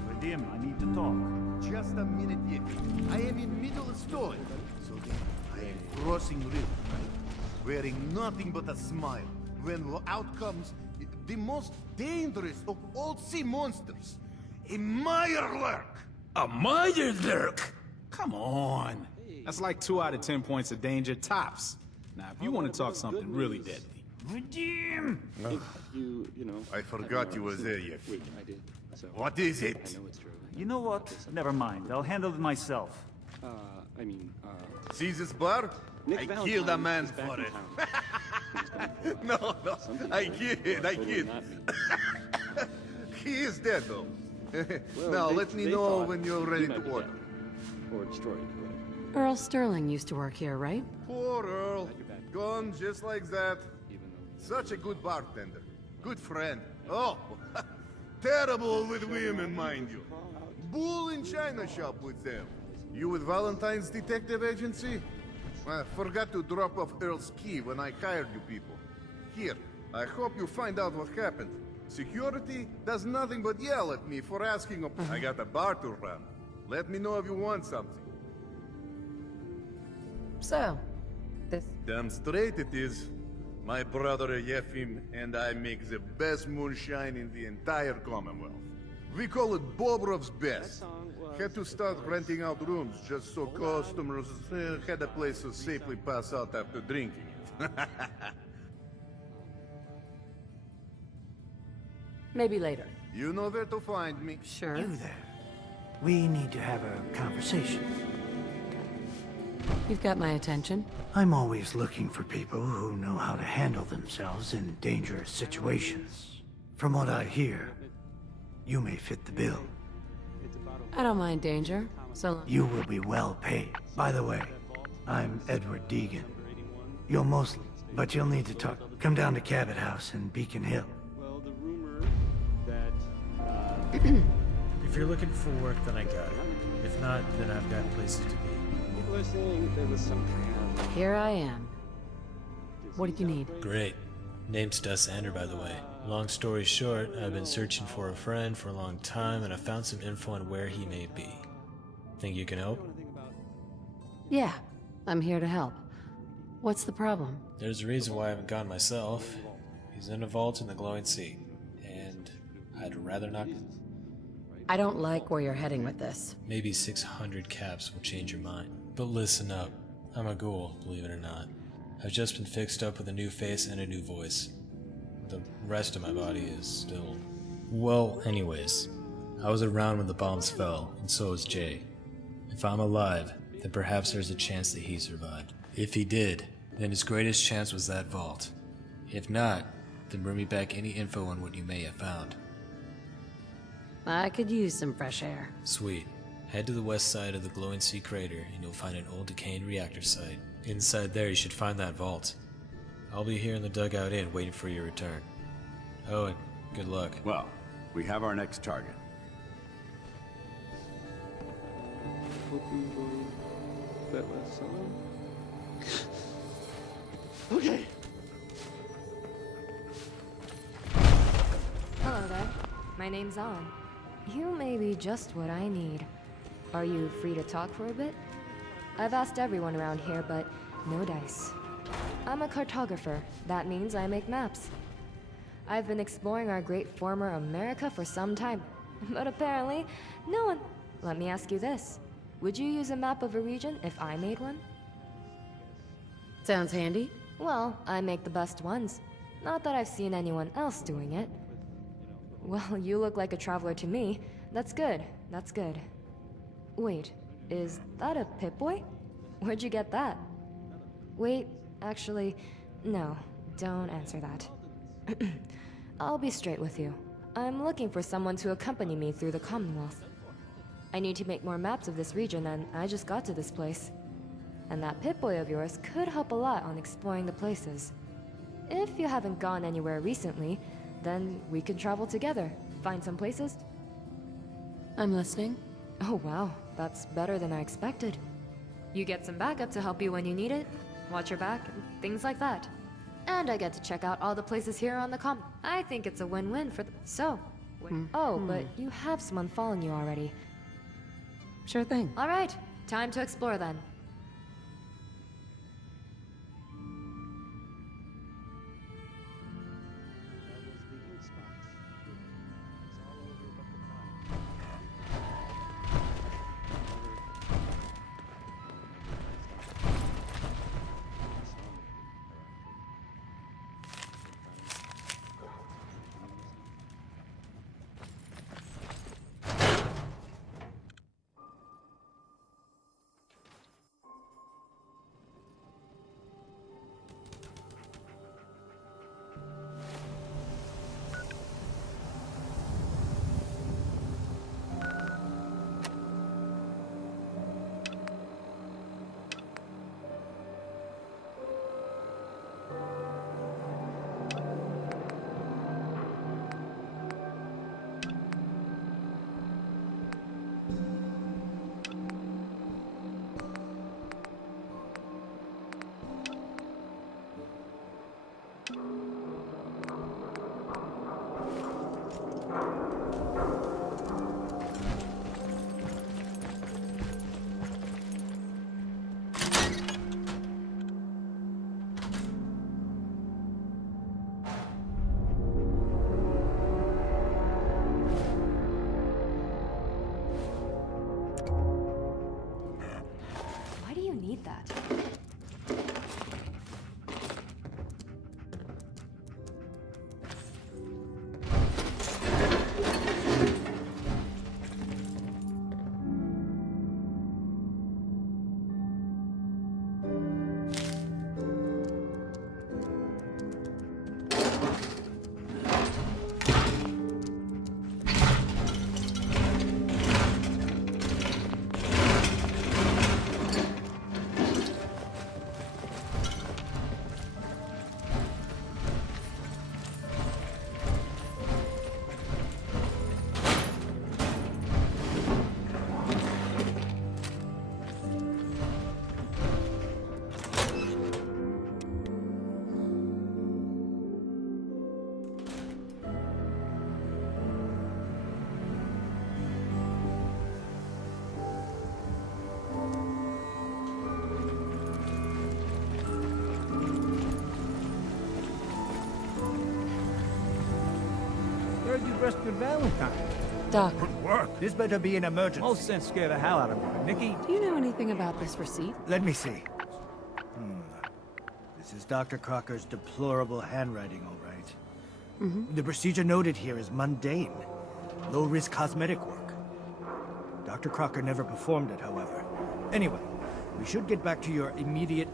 Vadim, I need to talk. Just a minute, Yippee. I am in middle of story. So then, I am crossing river, right? Wearing nothing but a smile. When out comes the most dangerous of all sea monsters, a Mirelurk. A Mirelurk? Come on. That's like 2 out of 10 points of danger tops. Now, if you want to talk something really deadly. Vadim! You know. I forgot you was there, Yippee. Wait, I did. So, What is it? I know it's true. You know what? Never mind. I'll handle it myself. See this bar? Nick I Valentine killed a man is back for in it. No, I kid. He is dead, though. Now, let me know when you're ready to order. Or destroyed, Earl Sterling used to work here, right? Poor Earl. Gone just like that. Such a good bartender. Good friend. Oh, terrible with women, mind you. Bull in china shop with them. You with Valentine's detective agency? I forgot to drop off Earl's key when I hired you people. Here, I hope you find out what happened. Security does nothing but yell at me for asking I got a bar to run. Let me know if you want something. So, this... Damn straight it is. My brother Yefim and I make the best moonshine in the entire Commonwealth. We call it Bobrov's Best. Had to start renting out rooms just so customers had a place to safely pass out after drinking it. Maybe later. You know where to find me. Sure. You there. We need to have a conversation. You've got my attention. I'm always looking for people who know how to handle themselves in dangerous situations. From what I hear, you may fit the bill. I don't mind danger, so long. You will be well paid. By the way, I'm Edward Deegan. You'll mostly, but you'll need to talk. Come down to Cabot House in Beacon Hill. Well, the rumor that... If you're looking for work, then I got it. If not, then I've got places to be. people are saying there was some kind of... Here I am. What do you need? Great. Name's Dussander, by the way. Long story short, I've been searching for a friend for a long time, and I found some info on where he may be. Think you can help? Yeah, I'm here to help. What's the problem? There's a reason why I haven't gone myself. He's in a vault in the glowing sea, and I'd rather not... I don't like where you're heading with this. Maybe 600 caps will change your mind. But listen up. I'm a ghoul, believe it or not. I've just been fixed up with a new face and a new voice. The rest of my body is still... Well, anyways. I was around when the bombs fell, and so was Jay. If I'm alive, then perhaps there's a chance that he survived. If he did, then his greatest chance was that vault. If not, then bring me back any info on what you may have found. I could use some fresh air. Sweet. Head to the west side of the glowing sea crater and you'll find an old decaying reactor site. Inside there you should find that vault. I'll be here in the dugout inn waiting for your return. Oh, and good luck. Well, we have our next target. That last song? Okay. Hello there. My name's Ann. You may be just what I need. Are you free to talk for a bit? I've asked everyone around here, but no dice. I'm a cartographer. That means I make maps. I've been exploring our great former America for some time, but apparently, no one... Let me ask you this. Would you use a map of a region if I made one? Sounds handy. Well, I make the best ones. Not that I've seen anyone else doing it. Well, you look like a traveler to me. That's good. That's good. Wait, is that a Pip-Boy? Where'd you get that? Wait, actually, no. Don't answer that. I'll be straight with you. I'm looking for someone to accompany me through the Commonwealth. I need to make more maps of this region, and I just got to this place. And that Pip-Boy of yours could help a lot on exploring the places. If you haven't gone anywhere recently, then we can travel together, find some places. I'm listening. Oh wow, that's better than I expected. You get some backup to help you when you need it, watch your back, and things like that. And I get to check out all the places here on the I think it's a win-win for So, oh, but you have someone following you already. Sure thing. Alright, time to explore then. Why do you need that? Heard you rescued Valentine. Doc. Good work. This better be an emergency. Most sense scared the hell out of me. Nikki? Do you know anything about this receipt? Let me see. This is Dr. Crocker's deplorable handwriting, all right. The procedure noted here is mundane. Low-risk cosmetic work. Dr. Crocker never performed it, however. Anyway, we should get back to your immediate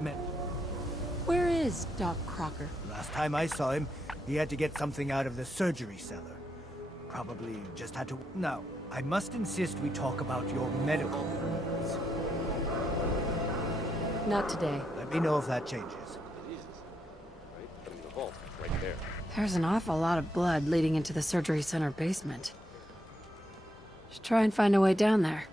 Where is Doc Crocker? Last time I saw him, he had to get something out of the surgery cellar. Probably just had to... Now, I must insist we talk about your medical needs. Not today. Let me know if that changes. The vault, right there. There's an awful lot of blood leading into the surgery center basement. Should try and find a way down there.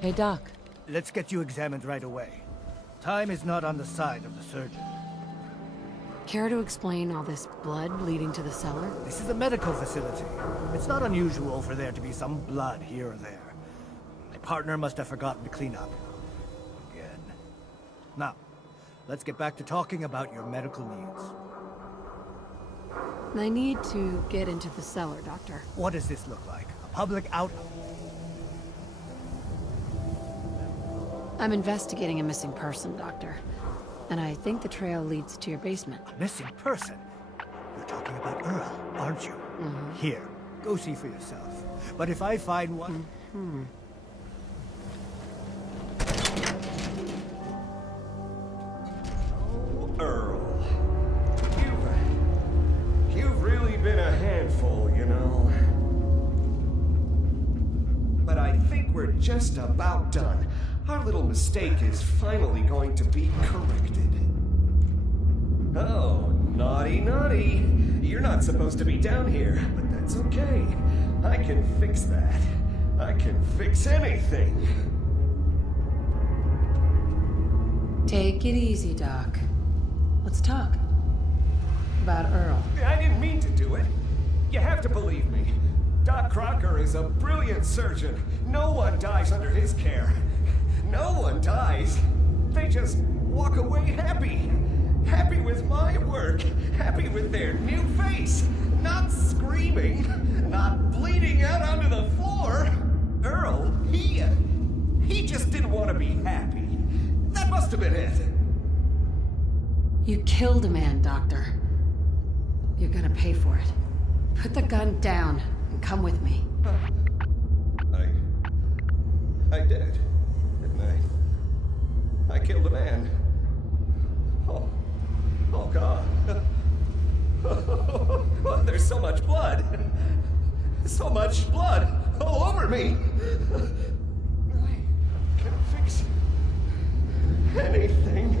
Hey, Doc. Let's get you examined right away. Time is not on the side of the surgeon. Care to explain all this blood leading to the cellar? This is a medical facility. It's not unusual for there to be some blood here or there. My partner must have forgotten to clean up. Now, let's get back to talking about your medical needs. I need to get into the cellar, Doctor. What does this look like? A public out... I'm investigating a missing person, Doctor. And I think the trail leads to your basement. A missing person? You're talking about Earl, aren't you? Here, go see for yourself. But if I find one... Oh, Earl. You've really been a handful, you know. But I think we're just about done. Our little mistake is finally going to be corrected. Oh, naughty, naughty. You're not supposed to be down here, but that's okay. I can fix that. I can fix anything. Take it easy, Doc. Let's talk. About Earl. I didn't mean to do it. You have to believe me. Doc Crocker is a brilliant surgeon. No one dies under his care. No one dies. They just walk away happy. Happy with my work. Happy with their new face. Not screaming. Not bleeding out onto the floor. Earl, he just didn't want to be happy. That must have been it. You killed a man, Doctor. You're gonna pay for it. Put the gun down and come with me. I did, didn't I? I killed a man. Oh God. Oh, there's so much blood. So much blood all over me. I can fix anything.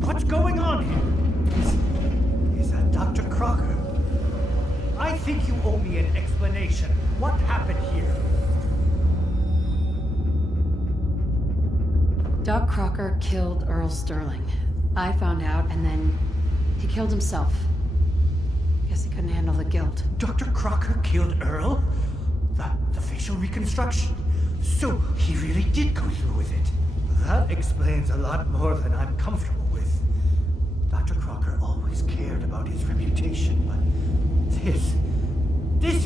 What's going on here? Is that Dr. Crocker? I think you owe me an explanation. What happened here? Doc Crocker killed Earl Sterling. I found out, and then he killed himself. Guess he couldn't handle the guilt. Dr. Crocker killed Earl? The facial reconstruction? So he really did go through with it. That explains a lot more than I'm comfortable with. Dr. Crocker always cared about his reputation, but this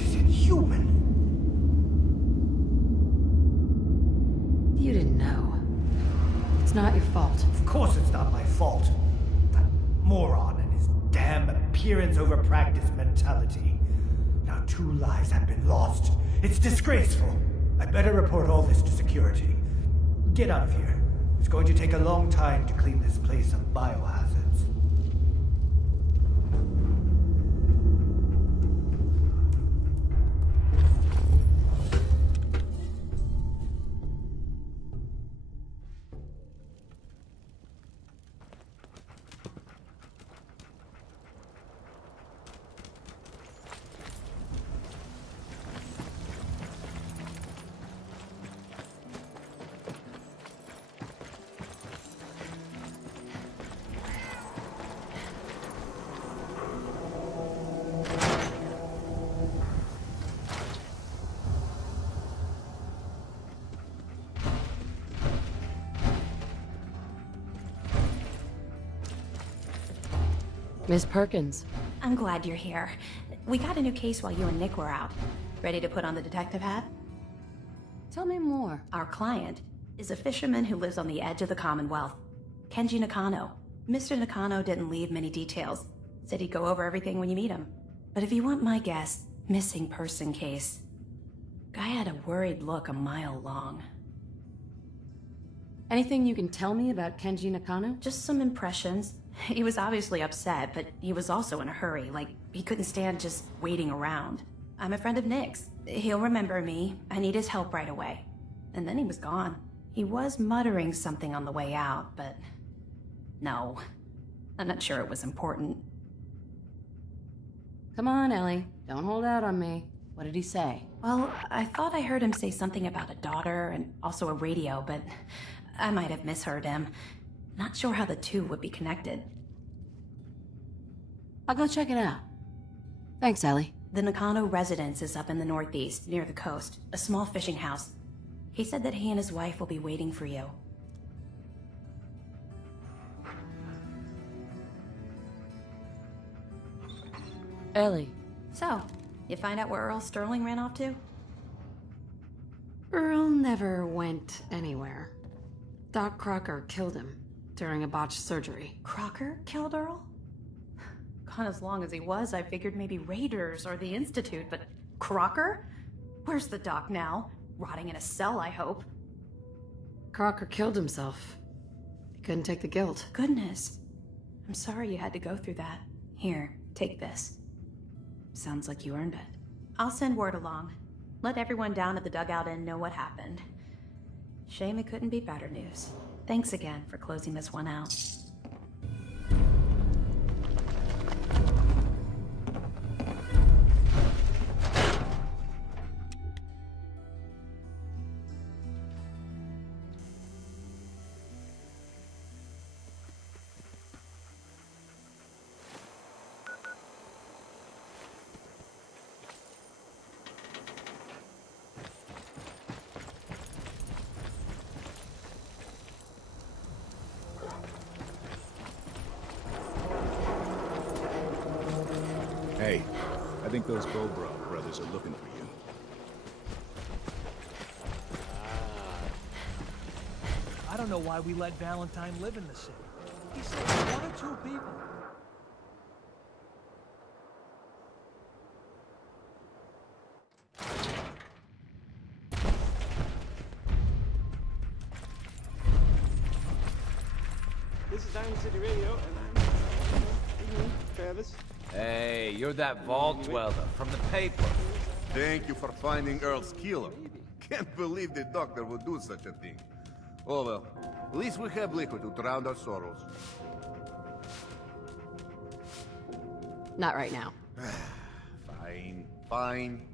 is inhuman. You didn't know. It's not your fault. Of course it's not my fault. That moron and his damn appearance over practice mentality. Now 2 lives have been lost. It's disgraceful. I'd better report all this to security. Get out of here. It's going to take a long time to clean this place of biohazards. Miss Perkins. I'm glad you're here. We got a new case while you and Nick were out. Ready to put on the detective hat? Tell me more. Our client is a fisherman who lives on the edge of the Commonwealth. Kenji Nakano. Mr. Nakano didn't leave many details. Said he'd go over everything when you meet him. But if you want my guess, missing person case. Guy had a worried look a mile long. Anything you can tell me about Kenji Nakano? Just some impressions. He was obviously upset, but he was also in a hurry, like he couldn't stand just waiting around. I'm a friend of Nick's. He'll remember me. I need his help right away. And then he was gone. He was muttering something on the way out, but no. I'm not sure it was important. Come on, Ellie. Don't hold out on me. What did he say? Well, I thought I heard him say something about a daughter and also a radio, but I might have misheard him. Not sure how the two would be connected. I'll go check it out. Thanks, Ellie. The Nakano residence is up in the northeast, near the coast. A small fishing house. He said that he and his wife will be waiting for you. Ellie. So, you find out where Earl Sterling ran off to? Earl never went anywhere. Doc Crocker killed him during a botched surgery. Crocker killed Earl? Gone as long as he was, I figured maybe Raiders or the Institute, but Crocker? Where's the doc now? Rotting in a cell, I hope. Crocker killed himself. He couldn't take the guilt. Goodness. I'm sorry you had to go through that. Here, take this. Sounds like you earned it. I'll send word along. Let everyone down at the Dugout Inn know what happened. Shame it couldn't be better news. Thanks again for closing this one out. Hey, I think those Cobra brothers are looking for you. I don't know why we let Valentine live in the city. He said one or two people. This is Diamond City Radio, and I'm Travis. Hey, you're that vault dweller from the paper. Thank you for finding Earl's killer. Can't believe the doctor would do such a thing. Oh well, at least we have liquor to drown our sorrows. Not right now. Fine, fine.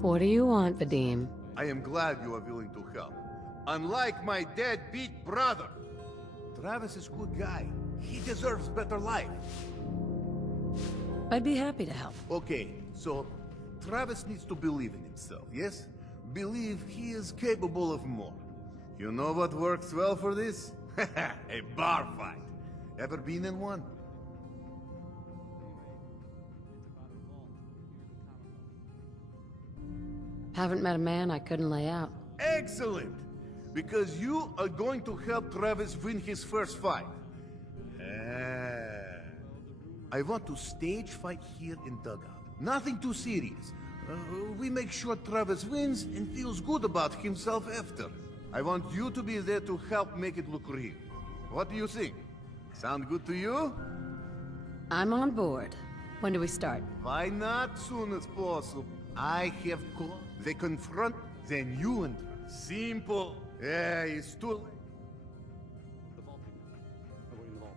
What do you want, Vadim? I am glad you are willing to help. Unlike my deadbeat brother. Travis is a good guy. He deserves better life. I'd be happy to help. Okay, so Travis needs to believe in himself, yes? Believe he is capable of more. You know what works well for this? A bar fight. Ever been in one? Haven't met a man I couldn't lay out. Excellent! Because you are going to help Travis win his first fight. I want to stage fight here in Dugout. Nothing too serious. We make sure Travis wins and feels good about himself after. I want you to be there to help make it look real. What do you think? Sound good to you? I'm on board. When do we start? Why not soon as possible? I have called. They confront, then you enter. Simple. Yeah, it's too late. The vault people. I'm going in the vault.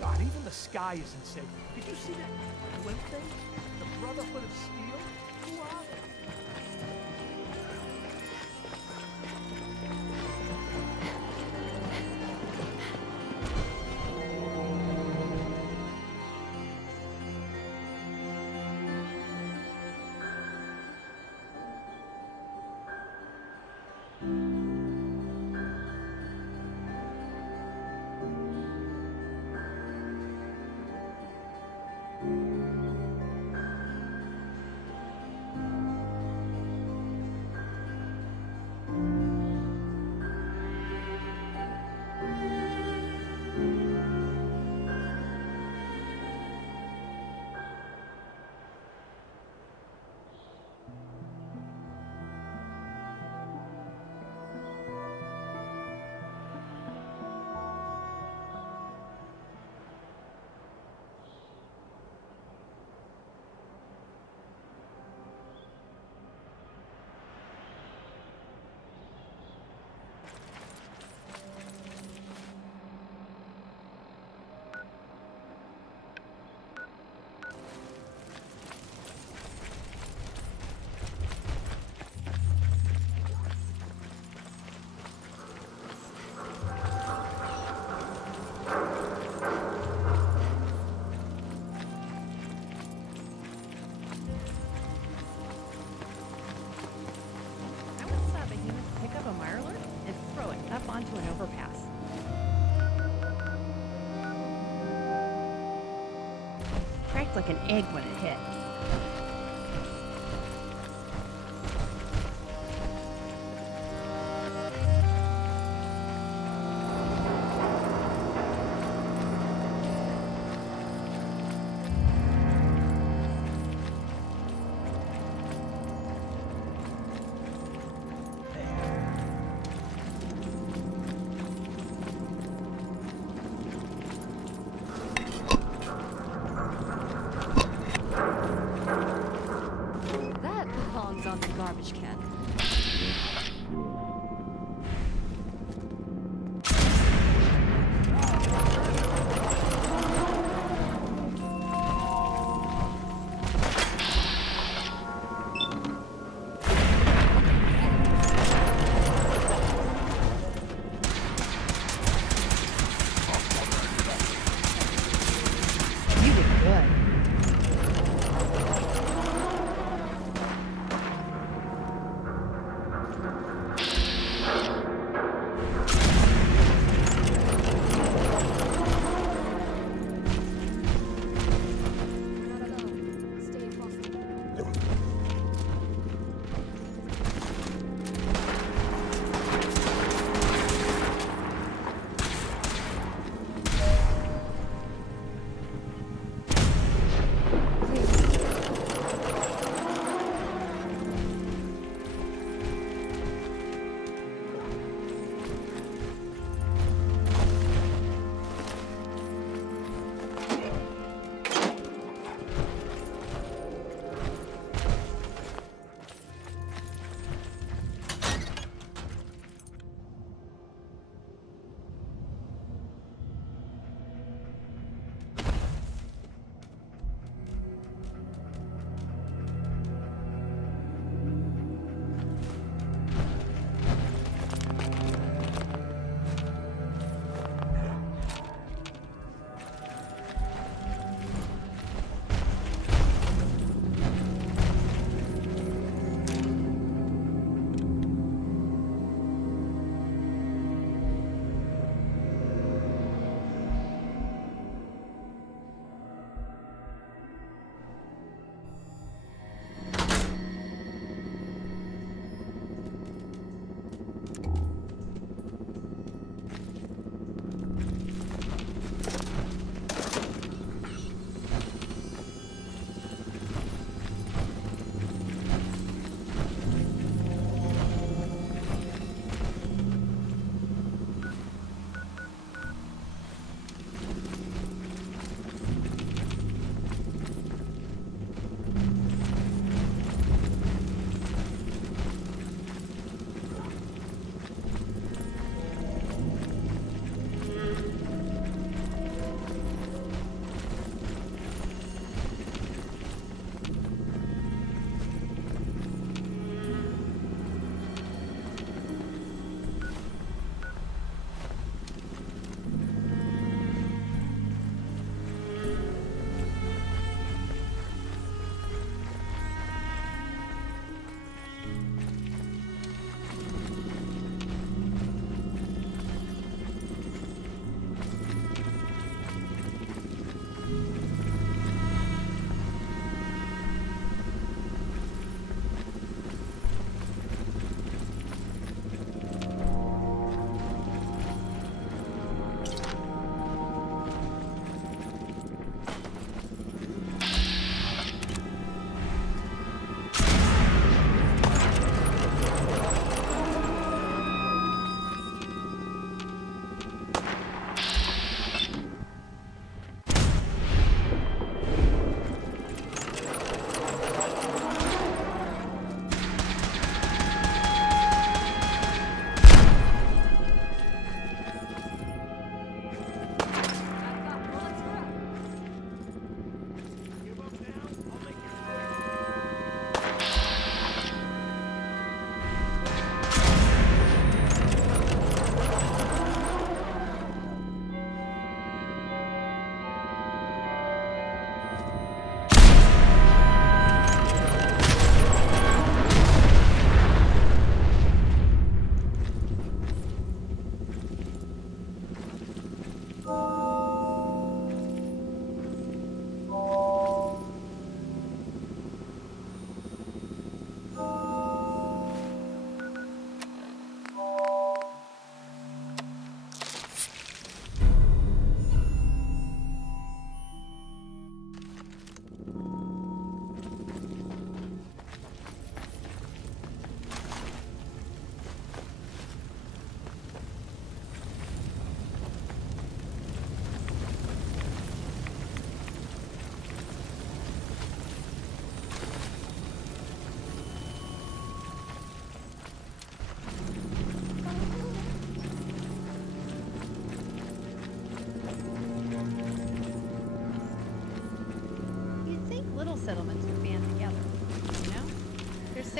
God, even the sky isn't safe. Did you see that blimp thing? The Brotherhood of Steel? Who are they? looked like an egg when it hit.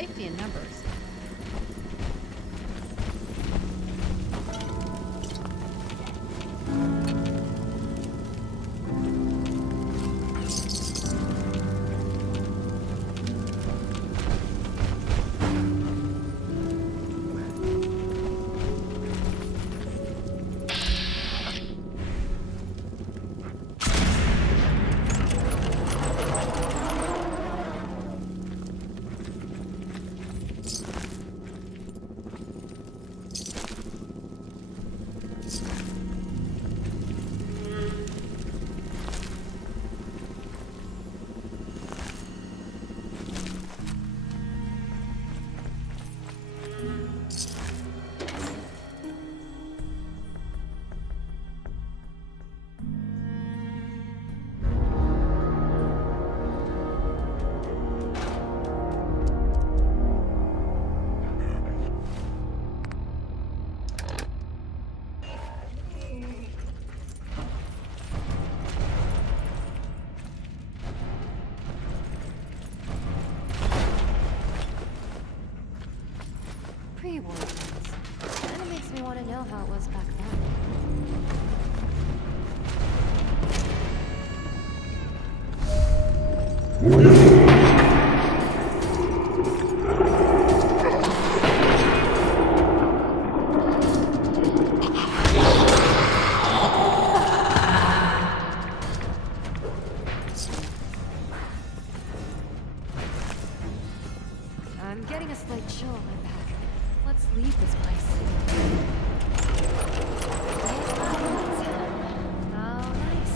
Safety in numbers. Pre-war times. Kinda makes me want to know how it was back then. I'm getting a slight chill on my back. Let's leave this place. Oh, nice.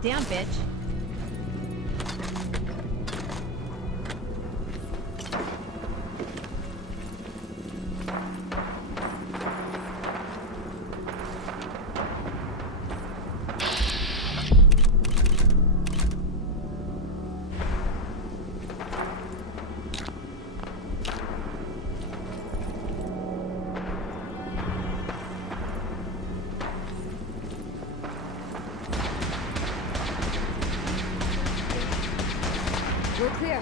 Down, bitch. We're clear.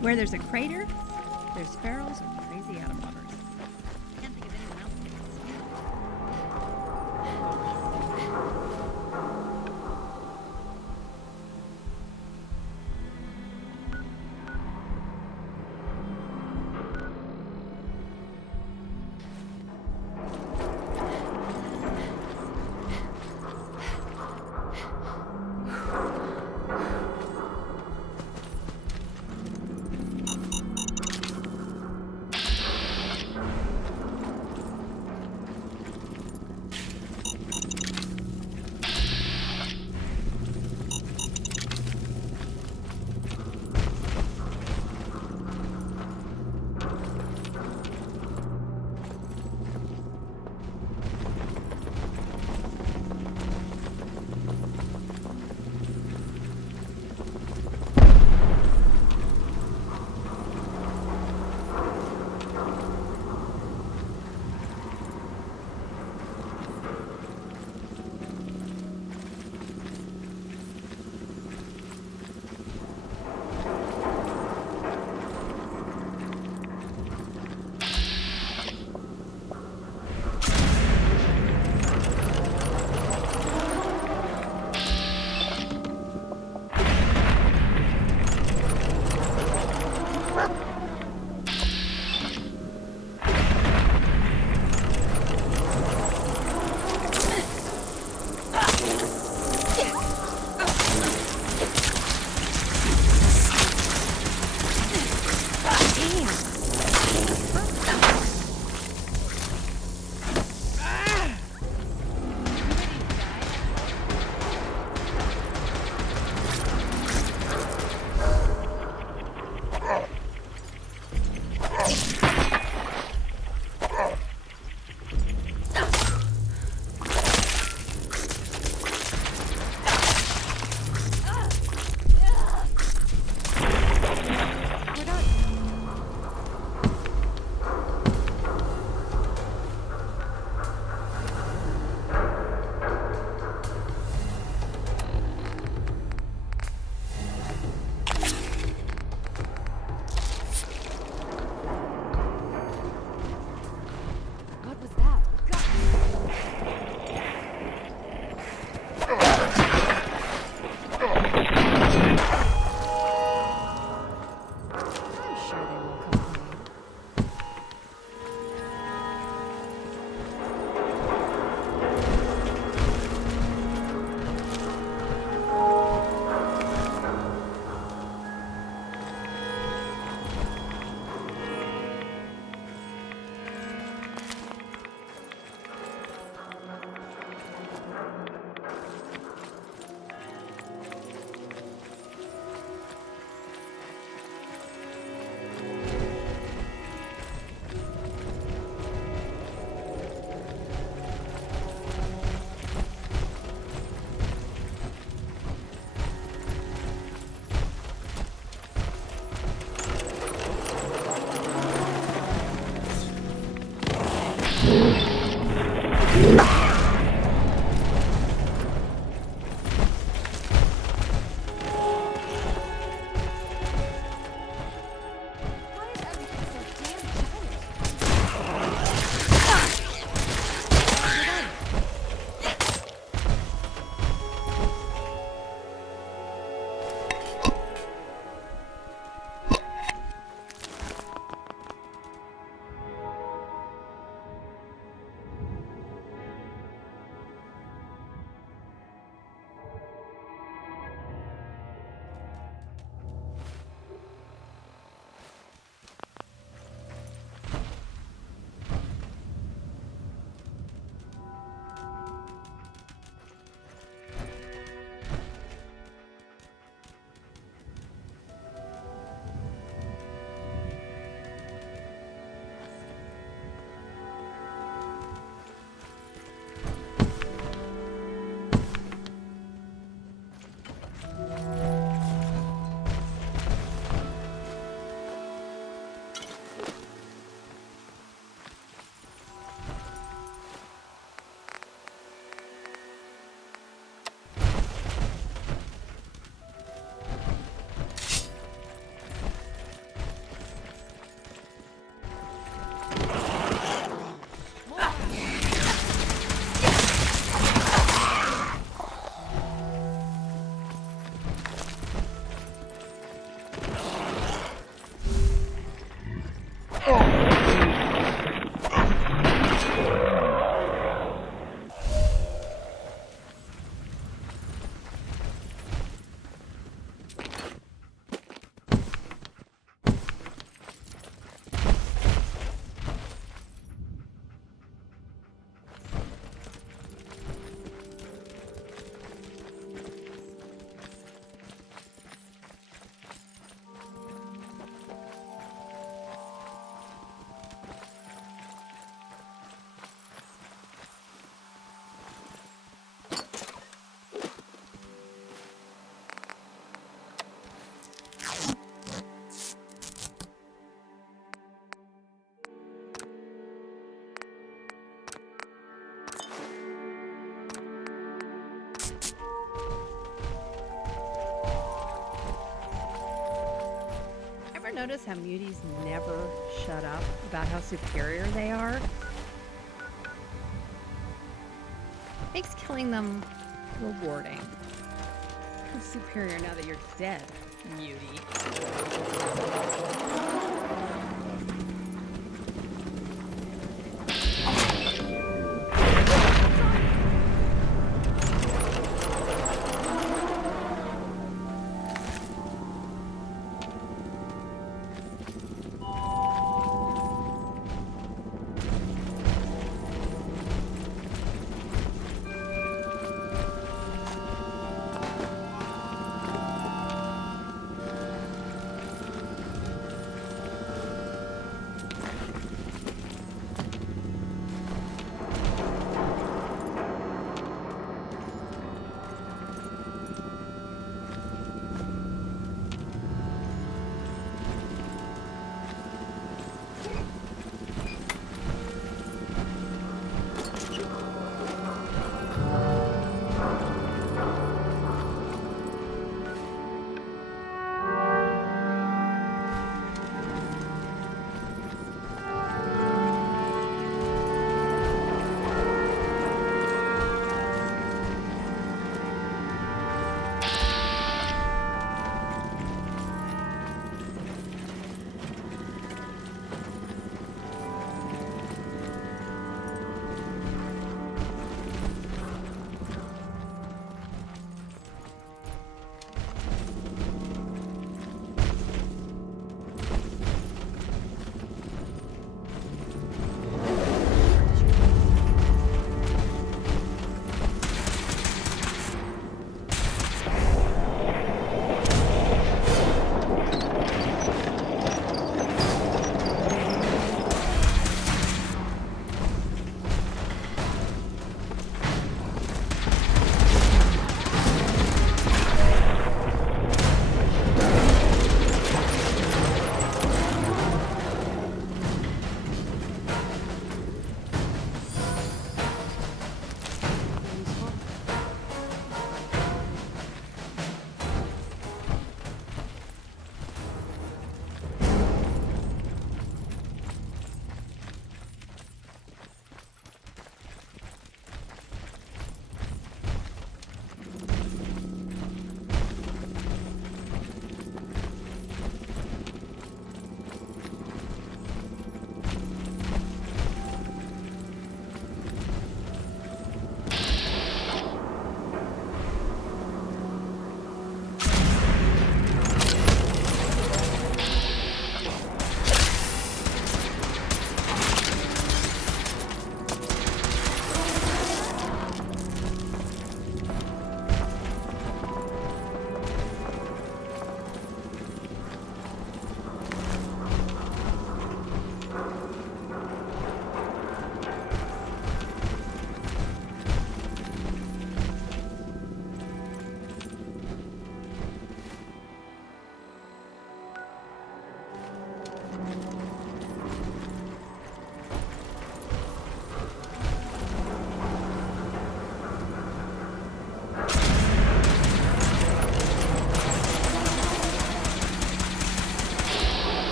Where there's a crater, there's pharaohs or crazy atom lovers. Can't think of anyone else that can stand it. Notice how muties never shut up about how superior they are? Makes killing them rewarding. Feel superior now that you're dead, mutie.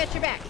got your back.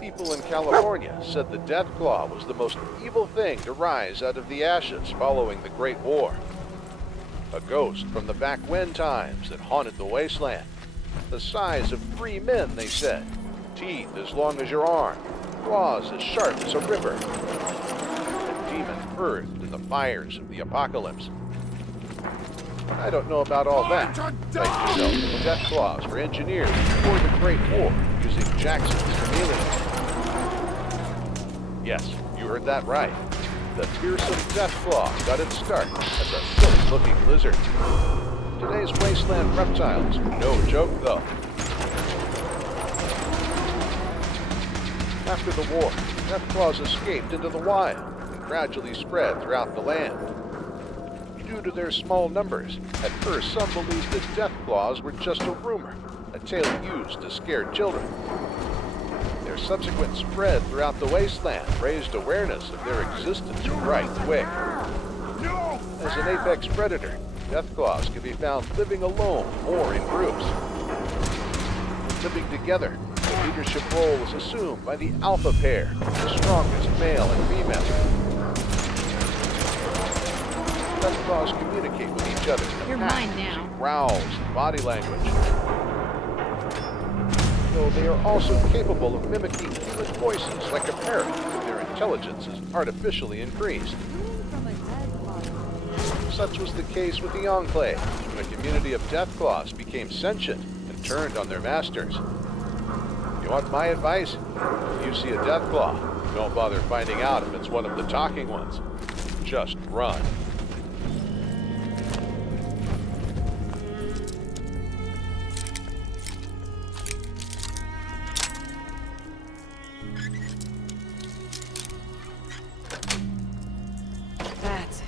People in California said the Deathclaw was the most evil thing to rise out of the ashes following the Great War. A ghost from the back when times that haunted the wasteland. The size of 3 men, they said. Teeth as long as your arm. Claws as sharp as a river. A demon birthed in the fires of the apocalypse. I don't know about all that, but you know, the Deathclaws were engineered before the Great War using Jackson's chameleons. Yes, you heard that right. The fearsome Deathclaw got its start as a silly-looking lizard. Today's wasteland reptiles are no joke, though. After the war, Deathclaws escaped into the wild and gradually spread throughout the land. Due to their small numbers, at first some believed that Deathclaws were just a rumor, a tale used to scare children. Their subsequent spread throughout the wasteland raised awareness of their existence right quick. As an apex predator, Deathclaws can be found living alone or in groups. Living together, the leadership role is assumed by the alpha pair, the strongest male and female. Deathclaws communicate with each other in patterns using growls and body language. Though they are also capable of mimicking human voices like a parrot if their intelligence is artificially increased. Such was the case with the Enclave, when a community of Deathclaws became sentient and turned on their masters. You want my advice? If you see a Deathclaw, don't bother finding out if it's one of the talking ones. Just run. That's it.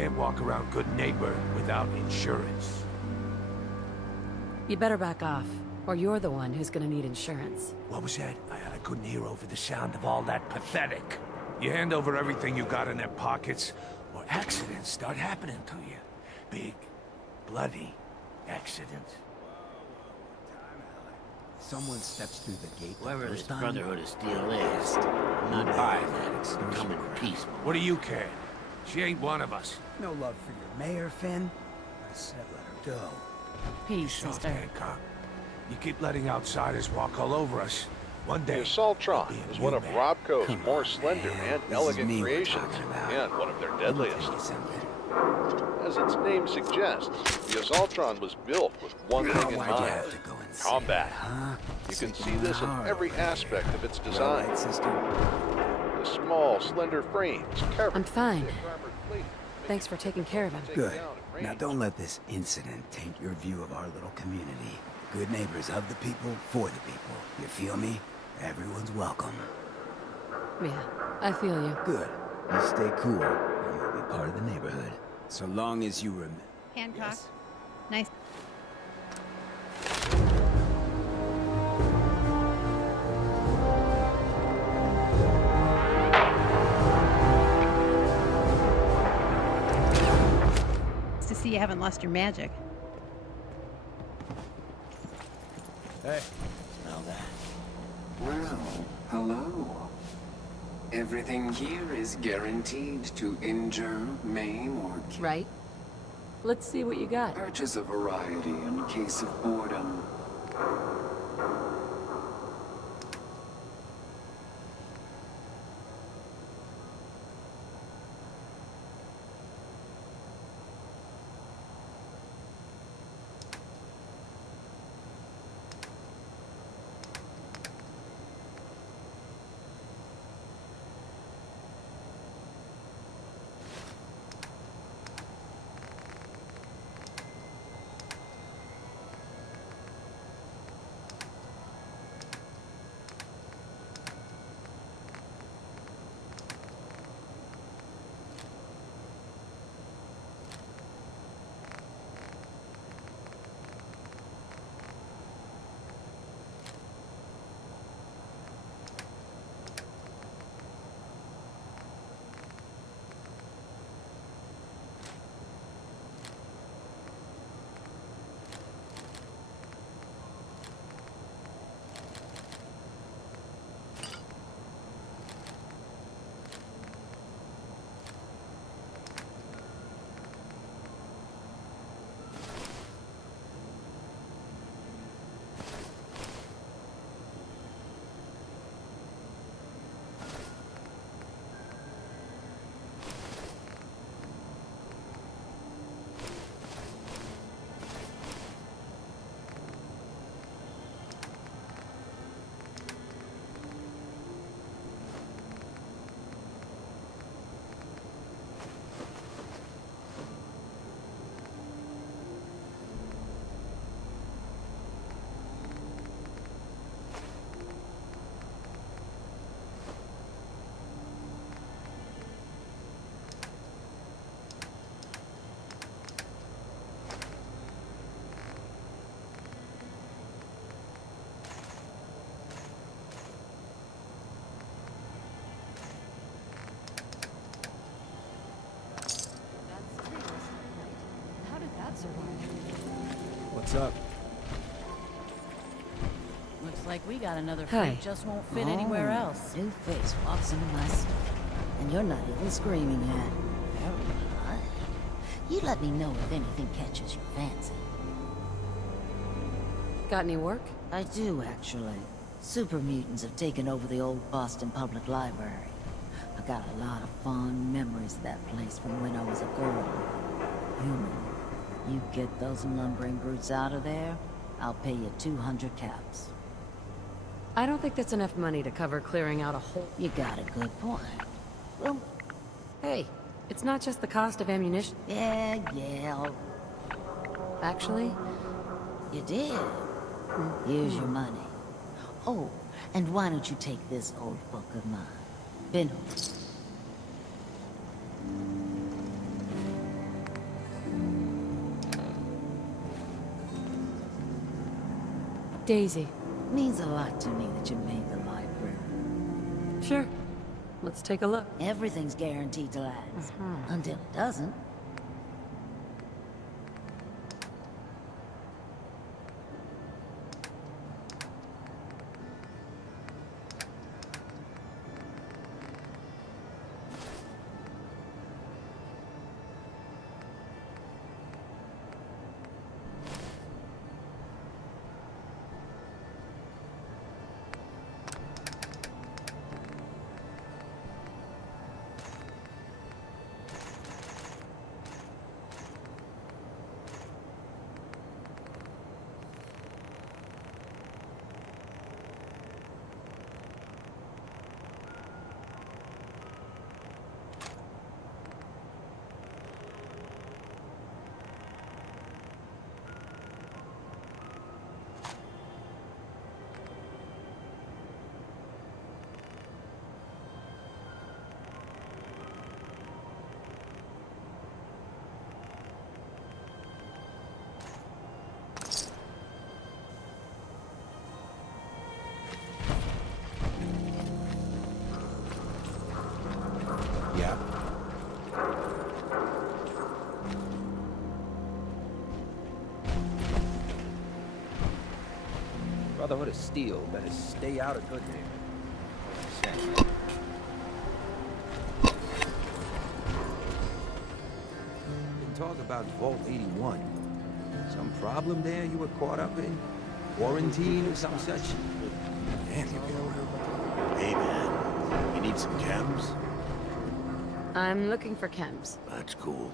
can't walk around good neighbor without insurance. You better back off, or you're the one who's gonna need insurance. What was that? I couldn't hear over the sound of all that pathetic. You hand over everything you got in their pockets, or accidents start happening to you. Big, bloody accidents. Someone steps through the gate. Whoever the this first time, Brotherhood of Steel is, I'm not buying that it's coming peaceful. What do you care? She ain't one of us. No love for your mayor, Finn. I said let her go. Peace, Soft, sister. Hancock. You keep letting outsiders walk all over us. One day, The Assaultron is one of Robco's more slender and This is elegant me we're creations, talking about. and one of their Let me deadliest. tell you something. As its name suggests, the Assaultron was built with one thing in Why'd you mind: have to go insane, combat. huh? You can see Something this in hard every over aspect there. of its Well, design. right, sister? The small, slender frames covered I'm fine. with armored plating make Thanks for taking care of him. it Good. down at Now range. don't let this incident taint your view of our little community. Good neighbors of the people, for the people. You feel me? Everyone's welcome. Yeah, I feel you. Good. You stay cool, and you'll be part of the neighborhood. So long as you remember. Hancock. Nice. It's to see you haven't lost your magic. Hey. Smell that. Well, hello. Everything here is guaranteed to injure, maim, or kill. Right? Let's see what you got. Purchase a variety in case of boredom. How did that survive? What's up? Looks like we got another Hi. freak just won't fit anywhere else. New face walks into my stuff, and you're not even screaming yet. Very odd. You let me know if anything catches your fancy. Got any work? I do, actually. Super mutants have taken over the old Boston Public Library. I got a lot of fond memories of that place from when I was a girl. Human, you get those lumbering brutes out of there, I'll pay you 200 caps. I don't think that's enough money to cover clearing out a whole... You got a good point. Well, Hey, it's not just the cost of ammunition. yeah. Actually? You did. Here's your money. Oh, and why don't you take this old book of mine? Been Daisy. Means a lot to me that you made the library. Sure. Let's take a look. Everything's guaranteed to last. Until it doesn't. Yeah. Brotherhood of Steel better stay out of good name. Been talk about Vault 81. Some problem there you were caught up in? Quarantine or some such? Man, you've been around. Hey, man. You need some gems? I'm looking for chems. That's cool.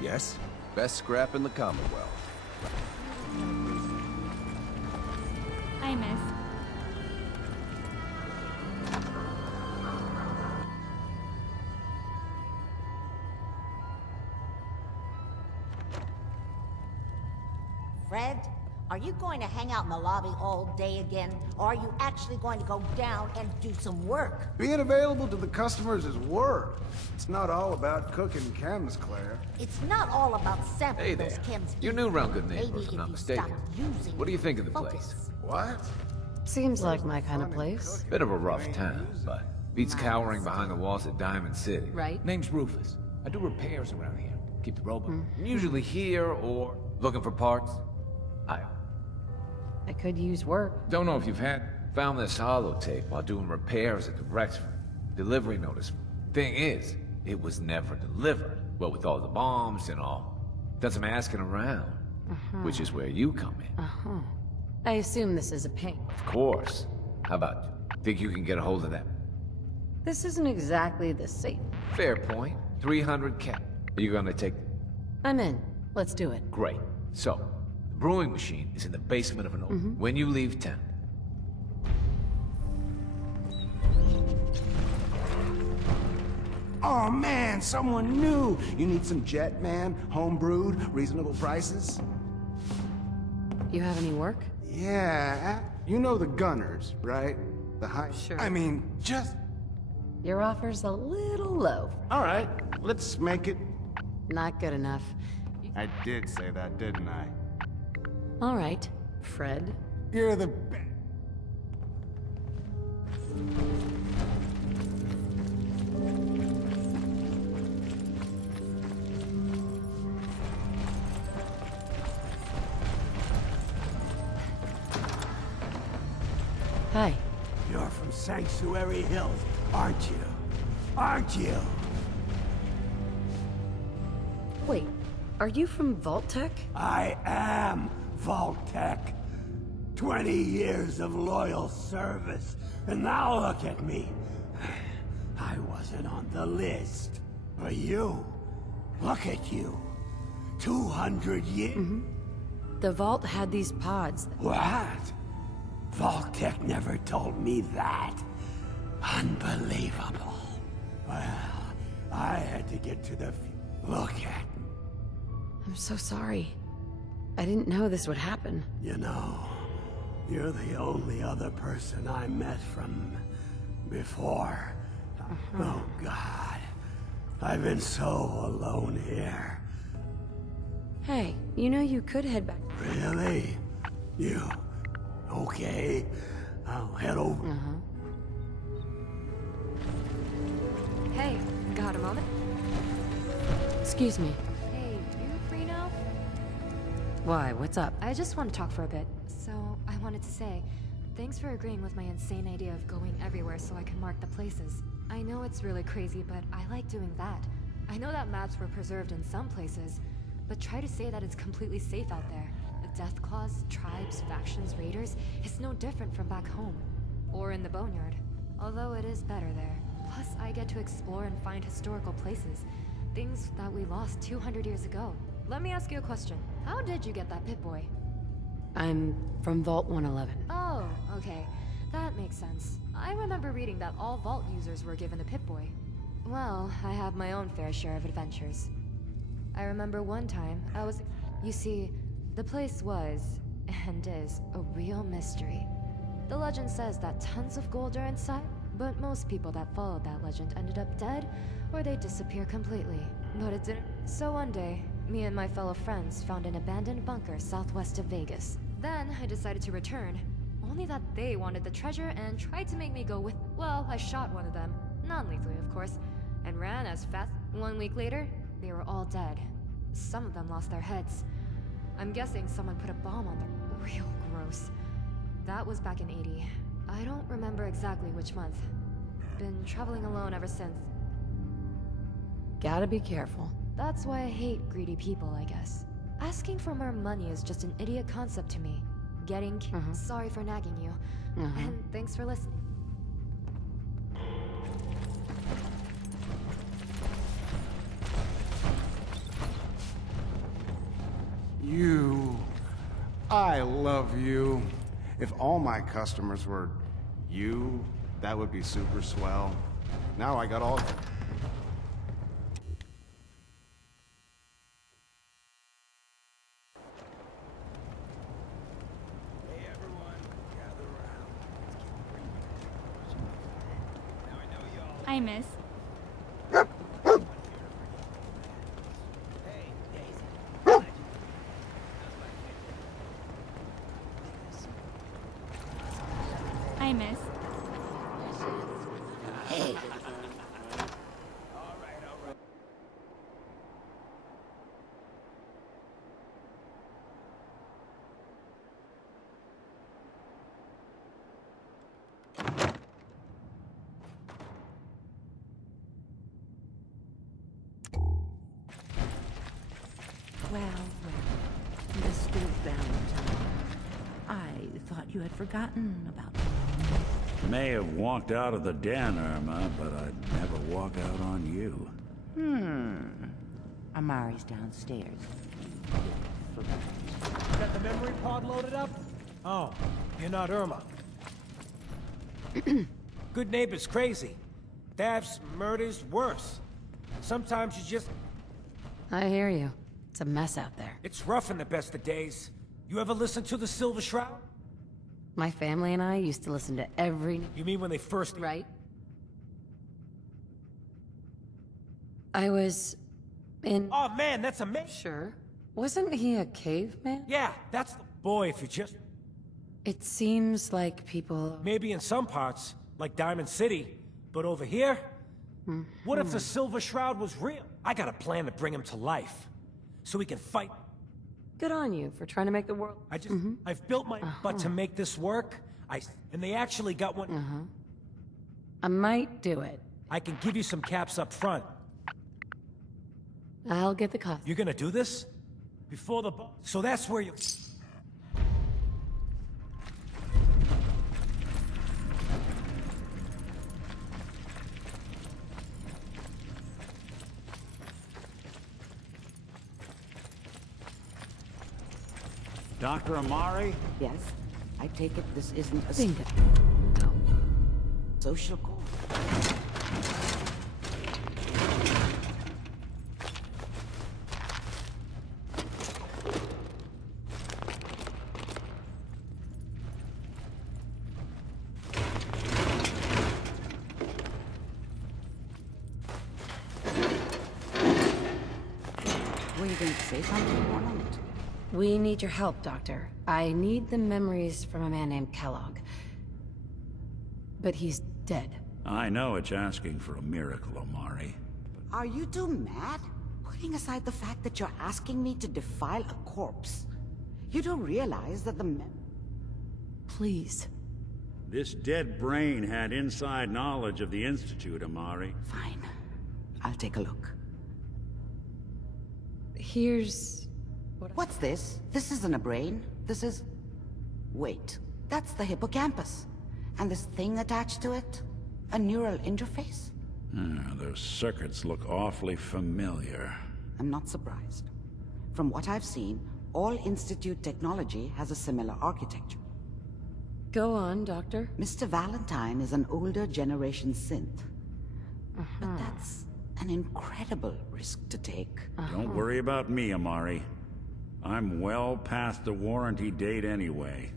Yes? Best scrap in the Commonwealth. Hi, miss. Fred, are you going to hang out in the lobby all day again? Or are you actually going to go down and do some work? Being available to the customers is work. It's not all about cooking chems, Claire. It's not all about sampling Hey there. those chems. You're new around Good Maybe Neighbor, if if I'm not you mistaken. stop using What do you think of the focus. place? What? Seems like my kind of place. Bit of a rough town, but beats cowering behind the walls at Diamond City. Right. Name's Rufus. I do repairs around here. Keep the robot. I'm usually here or looking for parts. I could use work. Don't know if you've found this holotape while doing repairs at the Rexford. Delivery notice. Thing is, it was never delivered. Well, with all the bombs and all. Done some asking around. Which is where you come in. I assume this is a pain. Of course. How about you? Think you can get a hold of that? This isn't exactly the safe. Fair point. 300K. Are you gonna take... I'm in. Let's do it. Great. So, the brewing machine is in the basement of an old... When you leave town. Oh man, someone new! You need some jet, man? Home brewed, reasonable prices? You have any work? Yeah, you know the Gunners, right? The high... Sure. I mean, just... Your offer's a little low. All right, let's make it... Not good enough. I did say that, didn't I? All right, Fred. You're the best. Hi. You're from Sanctuary Hills, aren't you? Aren't you? Wait, are you from Vault Tech? I am Vault Tech. 20 years of loyal service, and now look at me. I wasn't on the list. But you, look at you. 200 years... The Vault had these pods. What? Vault Tech never told me that. Unbelievable. Well, I had to get to the... Look at me. I'm so sorry. I didn't know this would happen. You know, you're the only other person I met from before. Oh, God. I've been so alone here. Hey, you know you could head back. Really? You... okay. I'll head over. Hey, got a moment? Excuse me. Hey, you free now? Why? What's up? I just want to talk for a bit. So, I wanted to say, thanks for agreeing with my insane idea of going everywhere so I can mark the places. I know it's really crazy, but I like doing that. I know that maps were preserved in some places, but try to say that it's completely safe out there. The Death Claws, tribes, factions, raiders, it's no different from back home. Or in the Boneyard. Although it is better there. Plus, I get to explore and find historical places. Things that we lost 200 years ago. Let me ask you a question. How did you get that Pip-Boy? I'm from Vault 111. Oh, okay. That makes sense. I remember reading that all Vault users were given a Pip-Boy. Well, I have my own fair share of adventures. I remember one time, You see, the place was, and is, a real mystery. The legend says that tons of gold are inside, but most people that followed that legend ended up dead, or they disappear completely. But it didn't. So one day, me and my fellow friends found an abandoned bunker southwest of Vegas. Then I decided to return, only that they wanted the treasure and tried to make me go with. Well, I shot one of them, non-lethally of course, and ran as fast. 1 week later, they were all dead. Some of them lost their heads. I'm guessing someone put a bomb on them. Real gross. That was back in 80. I don't remember exactly which month. Been traveling alone ever since. Gotta be careful. That's why I hate greedy people, I guess. Asking for more money is just an idiot concept to me. Getting... Sorry for nagging you. And thanks for listening. You... I love you. If all my customers were you, that would be super swell. Now I got all... Hi, miss. Hi, miss. Hey. Well, Mr. Valentine, I thought you had forgotten about me. May have walked out of the den, Irma, but I'd never walk out on you. Amari's downstairs. Got the memory pod loaded up? Oh, you're not Irma. Good neighbor's crazy. Thefts, murders, worse. Sometimes you just... I hear you. It's a mess out there. It's rough in the best of days. You ever listen to the Silver Shroud? My family and I used to listen to every... You mean when they first... Right. I was... in... Oh man, that's amazing! Sure. Wasn't he a caveman? Yeah, that's the... Boy, if you just... It seems like people... Maybe in some parts, like Diamond City, but over here? What if the Silver Shroud was real? I got a plan to bring him to life. So we can fight. Good on you for trying to make the world... I've built my butt to make this work. And they actually got one... I might do it. I can give you some caps up front. I'll get the cost. You're gonna do this? Before the... So that's where you... Dr. Amari? Yes? I take it this isn't a... Bingo. No. Social call. you going to say something or not? We need your help, Doctor. I need the memories from a man named Kellogg. But he's dead. I know it's asking for a miracle, Omari. Are you two mad? Putting aside the fact that you're asking me to defile a corpse, you don't realize that the Please. This dead brain had inside knowledge of the Institute, Omari. Fine. I'll take a look. Here's... What's this? This isn't a brain. This is... Wait. That's the hippocampus. And this thing attached to it? A neural interface? Those circuits look awfully familiar. I'm not surprised. From what I've seen, all Institute technology has a similar architecture. Go on, Doctor. Mr. Valentine is an older generation synth. But that's an incredible risk to take. Don't worry about me, Omari. I'm well past the warranty date anyway.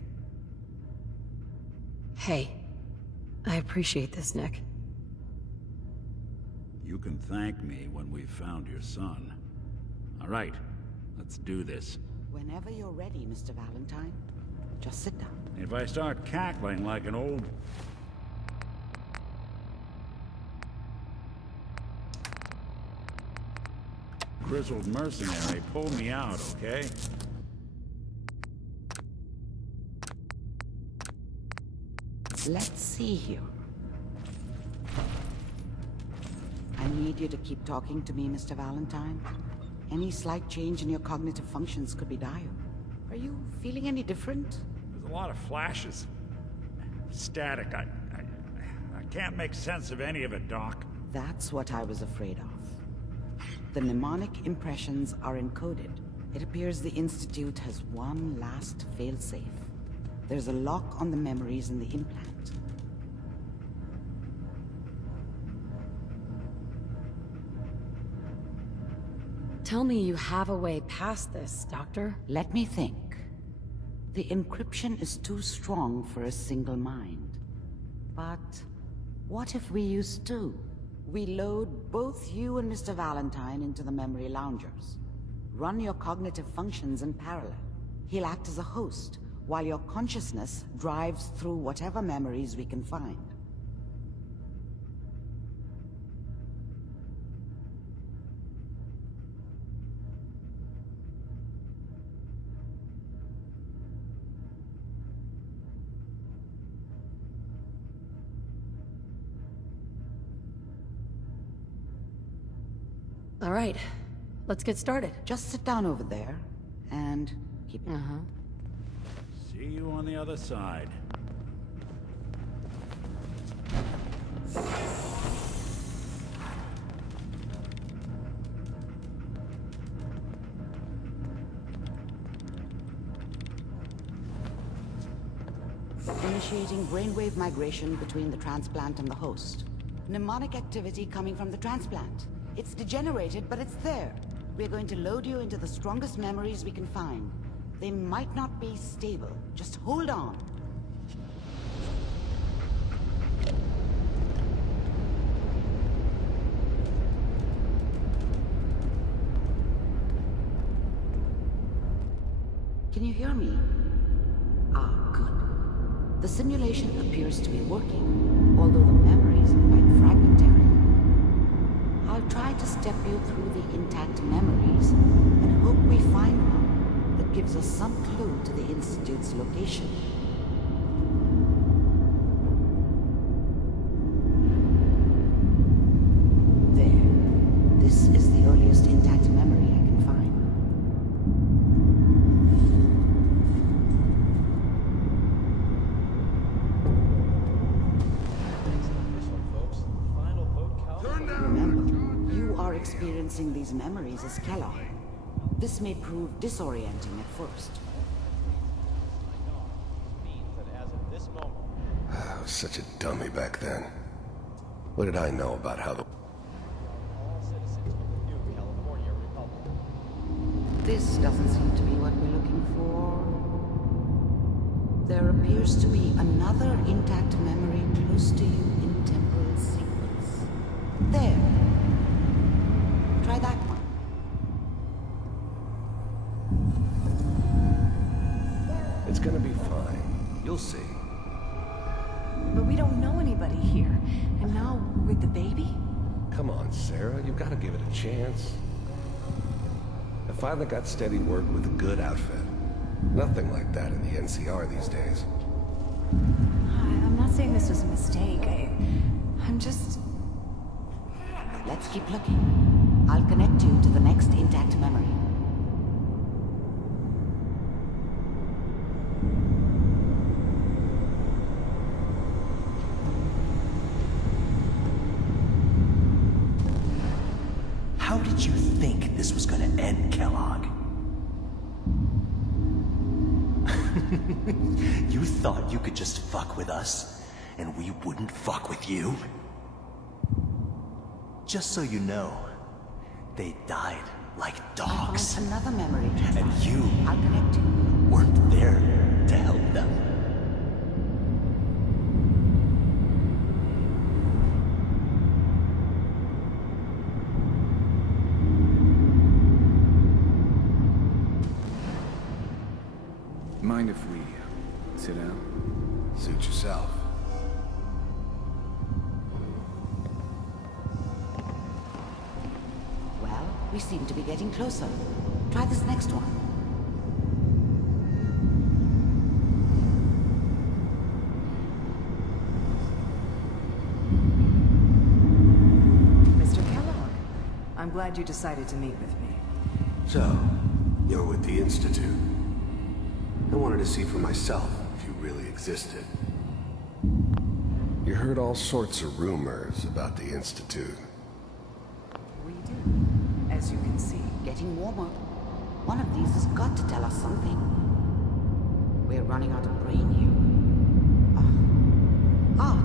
Hey, I appreciate this, Nick. You can thank me when we've found your son. All right, let's do this. Whenever you're ready, Mr. Valentine. Just sit down. If I start cackling like an old... grizzled mercenary, pull me out, okay? Let's see here. I need you to keep talking to me, Mr. Valentine. Any slight change in your cognitive functions could be dire. Are you feeling any different? There's a lot of flashes. Static. I can't make sense of any of it, Doc. That's what I was afraid of. The mnemonic impressions are encoded. It appears the Institute has one last failsafe. There's a lock on the memories in the implant. Tell me you have a way past this, Doctor. Let me think. The encryption is too strong for a single mind. But what if we use two? We load both you and Mr. Valentine into the memory loungers. Run your cognitive functions in parallel. He'll act as a host, while your consciousness drives through whatever memories we can find. All right, let's get started. Just sit down over there, and keep it. See you on the other side. Initiating brainwave migration between the transplant and the host. Mnemonic activity coming from the transplant. It's degenerated, but it's there. We're going to load you into the strongest memories we can find. They might not be stable. Just hold on. Can you hear me? Ah, good. The simulation appears to be working, although the memories are quite fragmentary. I'll try to step you through the intact memories and hope we find one that gives us some clue to the Institute's location. There. This is the earliest intact memory I can find. Remember, you are experiencing these memories as Kellogg. This may prove disorienting at first. I was such a dummy back then. What did I know about how the... This doesn't seem to be what we're looking for. There appears to be another intact memory close to you in temporal sequence. There. Try that one. It's gonna be fine. You'll see. But we don't know anybody here. And now, with the baby? Come on, Sarah. You've got to give it a chance. I finally got steady work with a good outfit. Nothing like that in the NCR these days. I'm not saying this was a mistake. I'm just... Let's keep looking. I'll connect you to the next intact memory. How did you think this was gonna end, Kellogg? You thought you could just fuck with us, and we wouldn't fuck with you? Just so you know, they died like dogs. I found another memory. And you I'll connect you. weren't there to help them. Mind if we sit down? Suit yourself. Well, we seem to be getting closer. Try this next one. Mr. Kellogg, I'm glad you decided to meet with me. So, you're with the Institute. I wanted to see for myself if you really existed. You heard all sorts of rumors about the Institute. We do, as you can see. Getting warmer. One of these has got to tell us something. We're running out of brain here.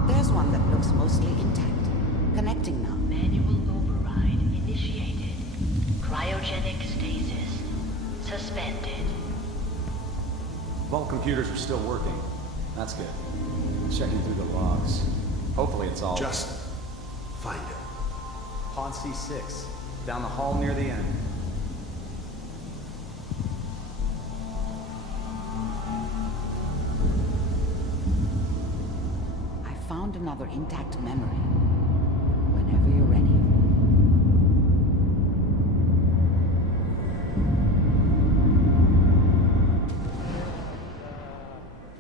There's one that looks mostly intact. Connecting now. Manual override initiated. Cryogenic stasis suspended. Vault computers are still working. That's good. Checking through the logs. Hopefully it's all... Just find it. Pod C6. Down the hall near the end. I found another intact memory. Whenever you're ready.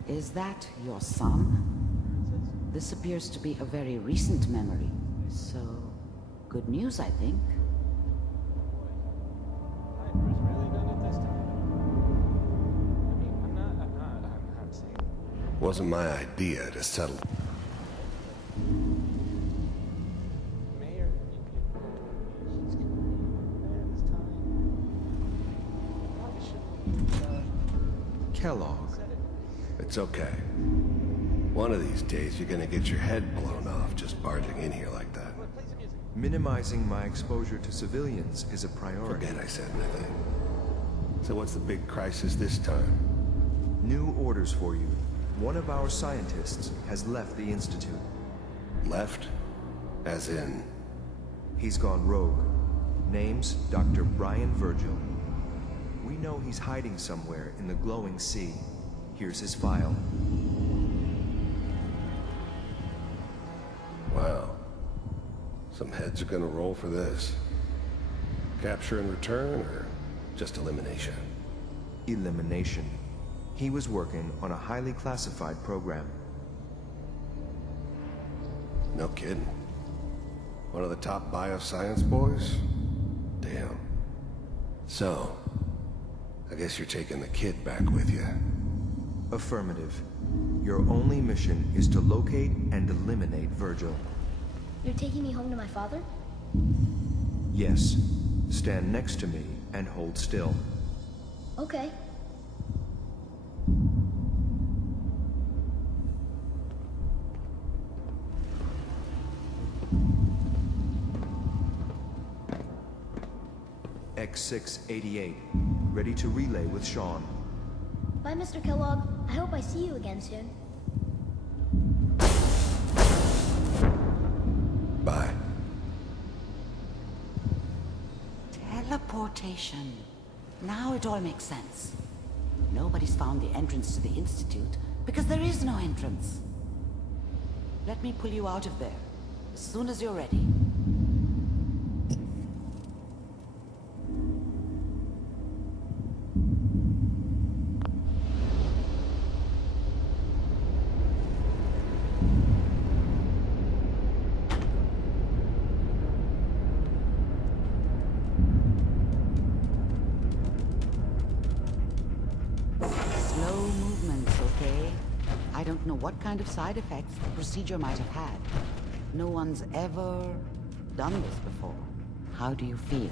Is that your son? This appears to be a very recent memory. So, good news, I think. Wasn't my idea to settle. Kellogg. It's okay. One of these days, you're gonna get your head blown off just barging in here like that. Minimizing my exposure to civilians is a priority. Forget I said anything. So what's the big crisis this time? New orders for you. One of our scientists has left the Institute. Left? As in? He's gone rogue. Name's Dr. Brian Virgil. We know he's hiding somewhere in the glowing sea. Here's his file. Wow. Some heads are gonna roll for this. Capture and return, or just elimination? Elimination. He was working on a highly classified program. No kidding. One of the top bioscience boys? Damn. So, I guess you're taking the kid back with you. Affirmative. Your only mission is to locate and eliminate Virgil. You're taking me home to my father? Yes. Stand next to me and hold still. Okay. X688. Ready to relay with Sean. Bye, Mr. Kellogg. I hope I see you again soon. Bye. Teleportation. Now it all makes sense. Nobody nobody's found the entrance to the Institute, because there is no entrance. Let me pull you out of there, as soon as you're ready. Slow movements, okay? I don't know what kind of side effects the procedure might have had. No one's ever done this before. How do you feel?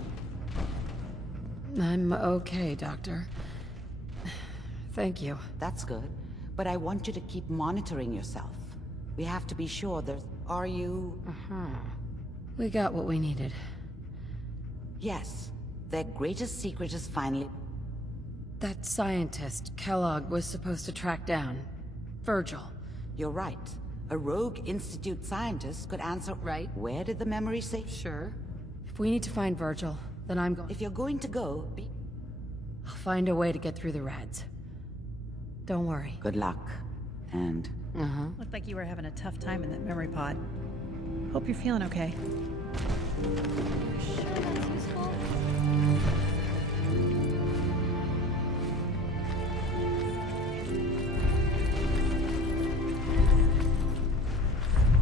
I'm okay, Doctor. Thank you. That's good. But I want you to keep monitoring yourself. We have to be sure there's... Are you... We got what we needed. Yes. Their greatest secret is finally... That scientist Kellogg was supposed to track down. Virgil. You're right. A rogue Institute scientist could answer... Right. Where did the memory say? Sure. If we need to find Virgil, then I'm going... If you're going to go, I'll find a way to get through the rats. Don't worry. Good luck. And... Looked like you were having a tough time in that memory pod. Hope you're feeling okay. Sure that's useful?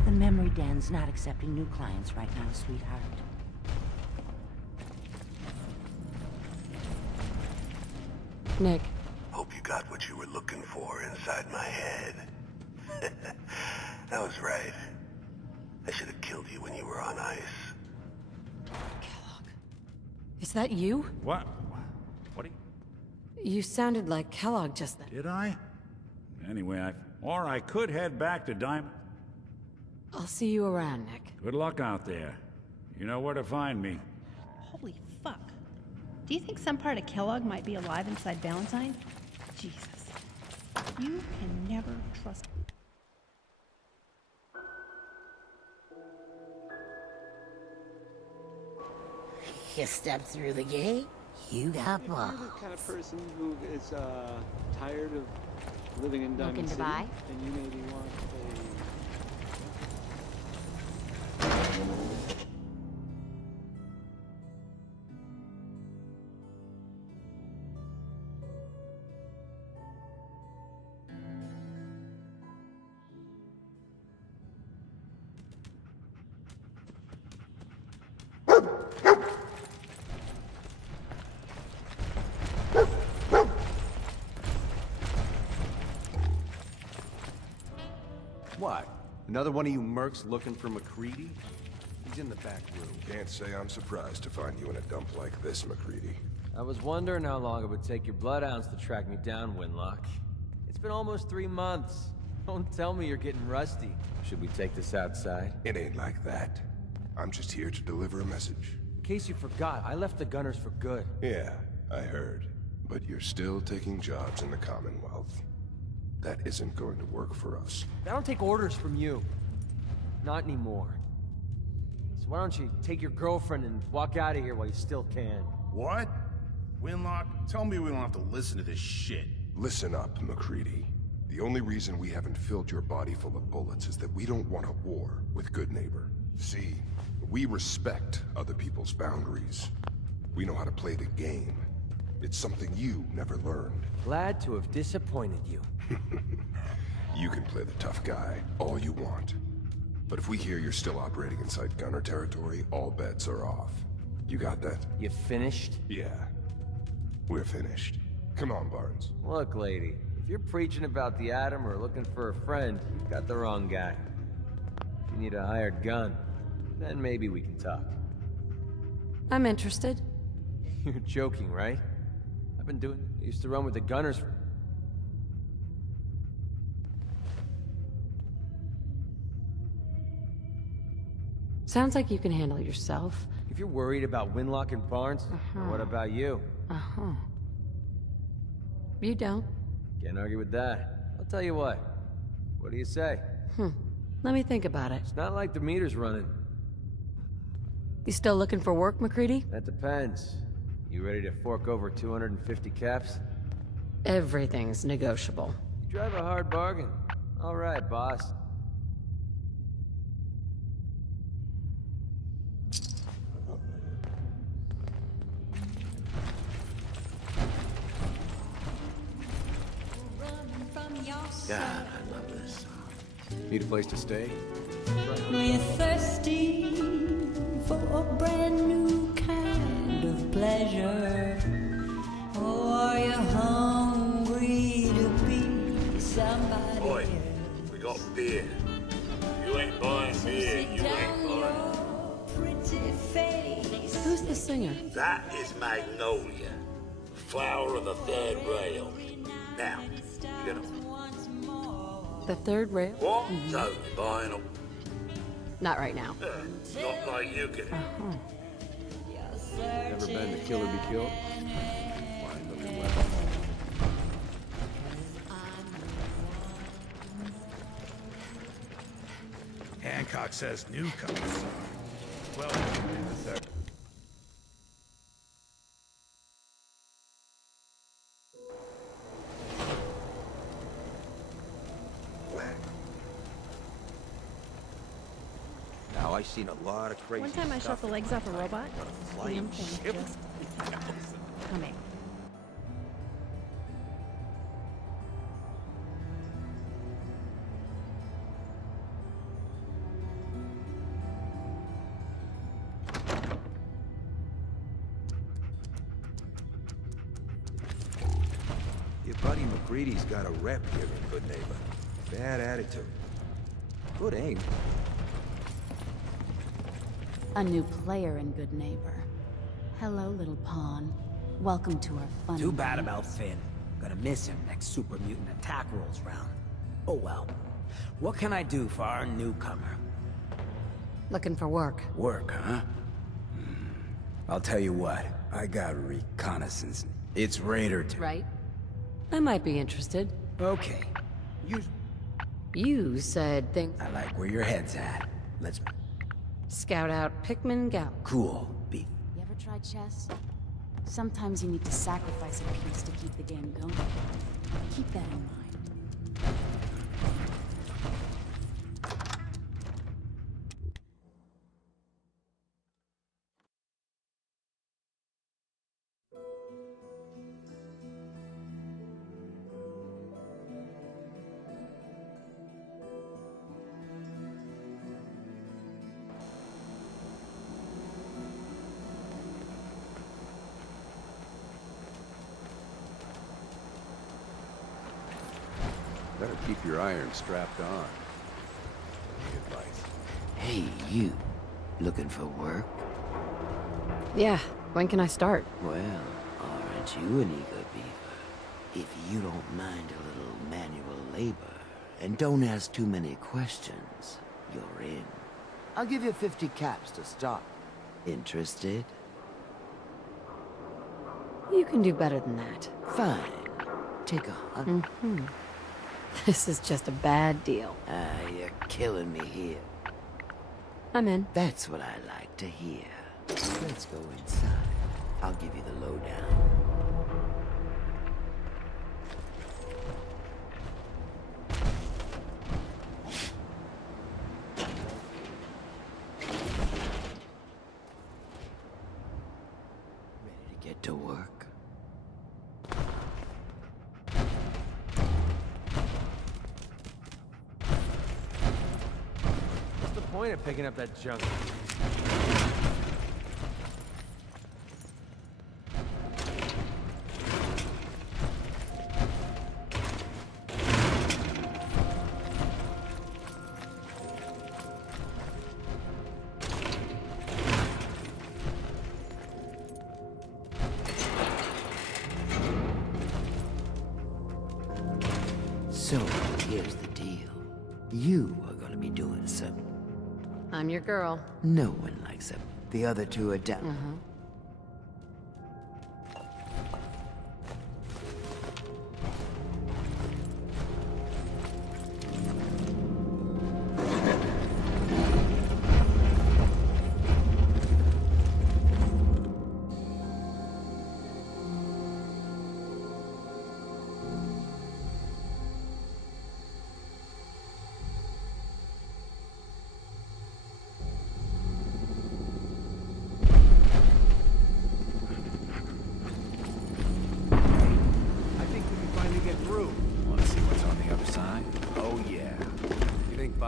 The memory den's not accepting new clients right now, sweetheart. Nick. Hope you got what you were looking for inside my head. That was right. I should have killed you when you were on ice. Kellogg. Is that you? What? What do you... You sounded like Kellogg just then. Did I? Anyway, Or I could head back to Diamond... I'll see you around, Nick. Good luck out there. You know where to find me. Holy fuck. Do you think some part of Kellogg might be alive inside Valentine? Jesus. You can never trust... You step through the gate, you got If you're balls. the kind of person who is tired of living in Diamond Looking to City, buy? then you maybe want What? Another one of you mercs looking for McCready? He's in the back room. Can't say I'm surprised to find you in a dump like this, McCready. I was wondering how long it would take your bloodhounds to track me down, Winlock. It's been almost 3 months. Don't tell me you're getting rusty. Should we take this outside? It ain't like that. I'm just here to deliver a message. In case you forgot, I left the Gunners for good. Yeah, I heard. But you're still taking jobs in the Commonwealth. That isn't going to work for us. I don't take orders from you. Not anymore. So why don't you take your girlfriend and walk out of here while you still can? What? Winlock, tell me we don't have to listen to this shit. Listen up, McCready. The only reason we haven't filled your body full of bullets is that we don't want a war with Good Neighbor. See, we respect other people's boundaries. We know how to play the game. It's something you never learned. Glad to have disappointed you. You can play the tough guy all you want. But if we hear you're still operating inside Gunner territory, all bets are off. You got that? You finished? Yeah. We're finished. Come on, Barnes. Look, lady, if you're preaching about the atom or looking for a friend, you've got the wrong guy. If you need a hired gun, then maybe we can talk. I'm interested. You're joking, right? I used to run with the Gunners for... Sounds like you can handle yourself. If you're worried about Winlock and Barnes, then what about you? You don't. Can't argue with that. I'll tell you what. What do you say? Let me think about it. It's not like the meter's running. You still looking for work, McCready? That depends. You ready to fork over 250 caps? Everything's negotiable. You drive a hard bargain. All right, boss. God, I love this. Need a place to stay? We're thirsty for a brand new kind of pleasure. Or are you hungry to be somebody? Boy, we got beer. You ain't buying beer, you ain't buying. Pretty face. Who's the singer? That is Magnolia, flower of the third rail. Now, you're gonna... The third rail? What? So, you buying them? Not right now. Not like you can. Never been to Kill or Be Killed? Fine looking weapons. Hancock says newcomers. Well, sir. Now, I've seen a lot of crazy One time I shot stuff the legs off a robot. Flying Things ship. just coming. Your buddy McCready's got a rep here in Good Neighbor. Bad attitude. Good aim. A new player in Good Neighbor. Hello, little pawn. Welcome to our fun. Too bad about Finn. Gonna miss him next super mutant attack rolls round. Oh well. What can I do for our newcomer? Looking for work. Work, huh? I'll tell you what. I got reconnaissance. It's Raider to... Right? I might be interested. Okay. You said things... I like where your head's at. Let's... Scout out Pikmin Gal. Cool. Be... You ever tried chess? Sometimes you need to sacrifice a piece to keep the game going. Keep that in mind. Better keep your iron strapped on. Good advice. Hey, you. Looking for work? Yeah, when can I start? Well, aren't you an eager beaver? If you don't mind a little manual labor, and don't ask too many questions, you're in. I'll give you 50 caps to start. Interested? You can do better than that. Fine. Take 100. Mm-hmm. This is just a bad deal. You're killing me here. I'm in. That's what I like to hear. Let's go inside. I'll give you the lowdown. Ready to get to work? What's the point of picking up that junk? So, here's the deal. You are gonna be doing something. I'm your girl. No one likes him. The other two are down. Uh-huh.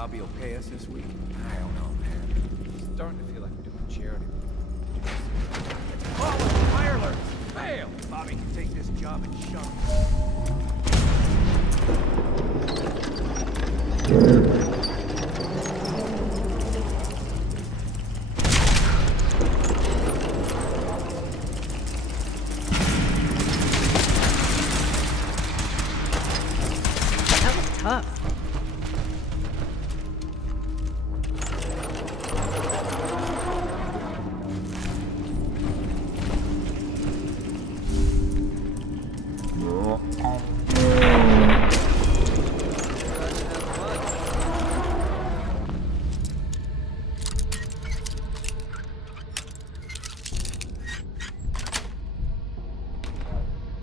Bobby will pay us this week? I don't know, man. It's starting to feel like we're doing charity. Oh, fire alert! Fail! Bobby can take this job and shove That was tough.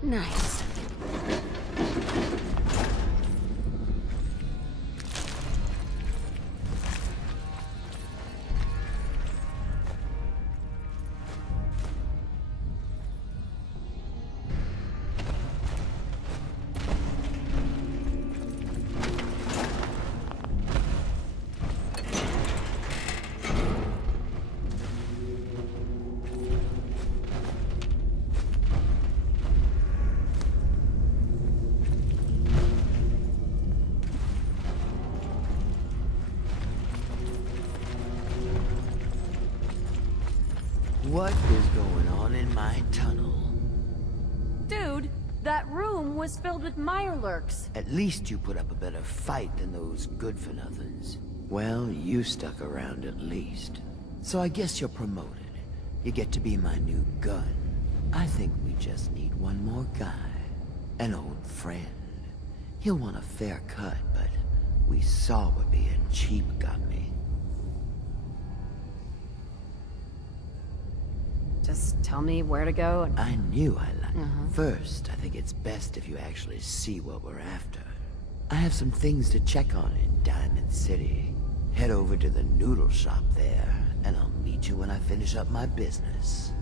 Nice. What is going on in my tunnel? Dude, that room was filled with Mirelurks. At least you put up a better fight than those good-for-nothings. Well, you stuck around at least. So I guess you're promoted. You get to be my new gun. I think we just need one more guy. An old friend. He'll want a fair cut, but we saw what being cheap got me. Just tell me where to go and... I knew I liked. First, I think it's best if you actually see what we're after. I have some things to check on in Diamond City. Head over to the noodle shop there, and I'll meet you when I finish up my business.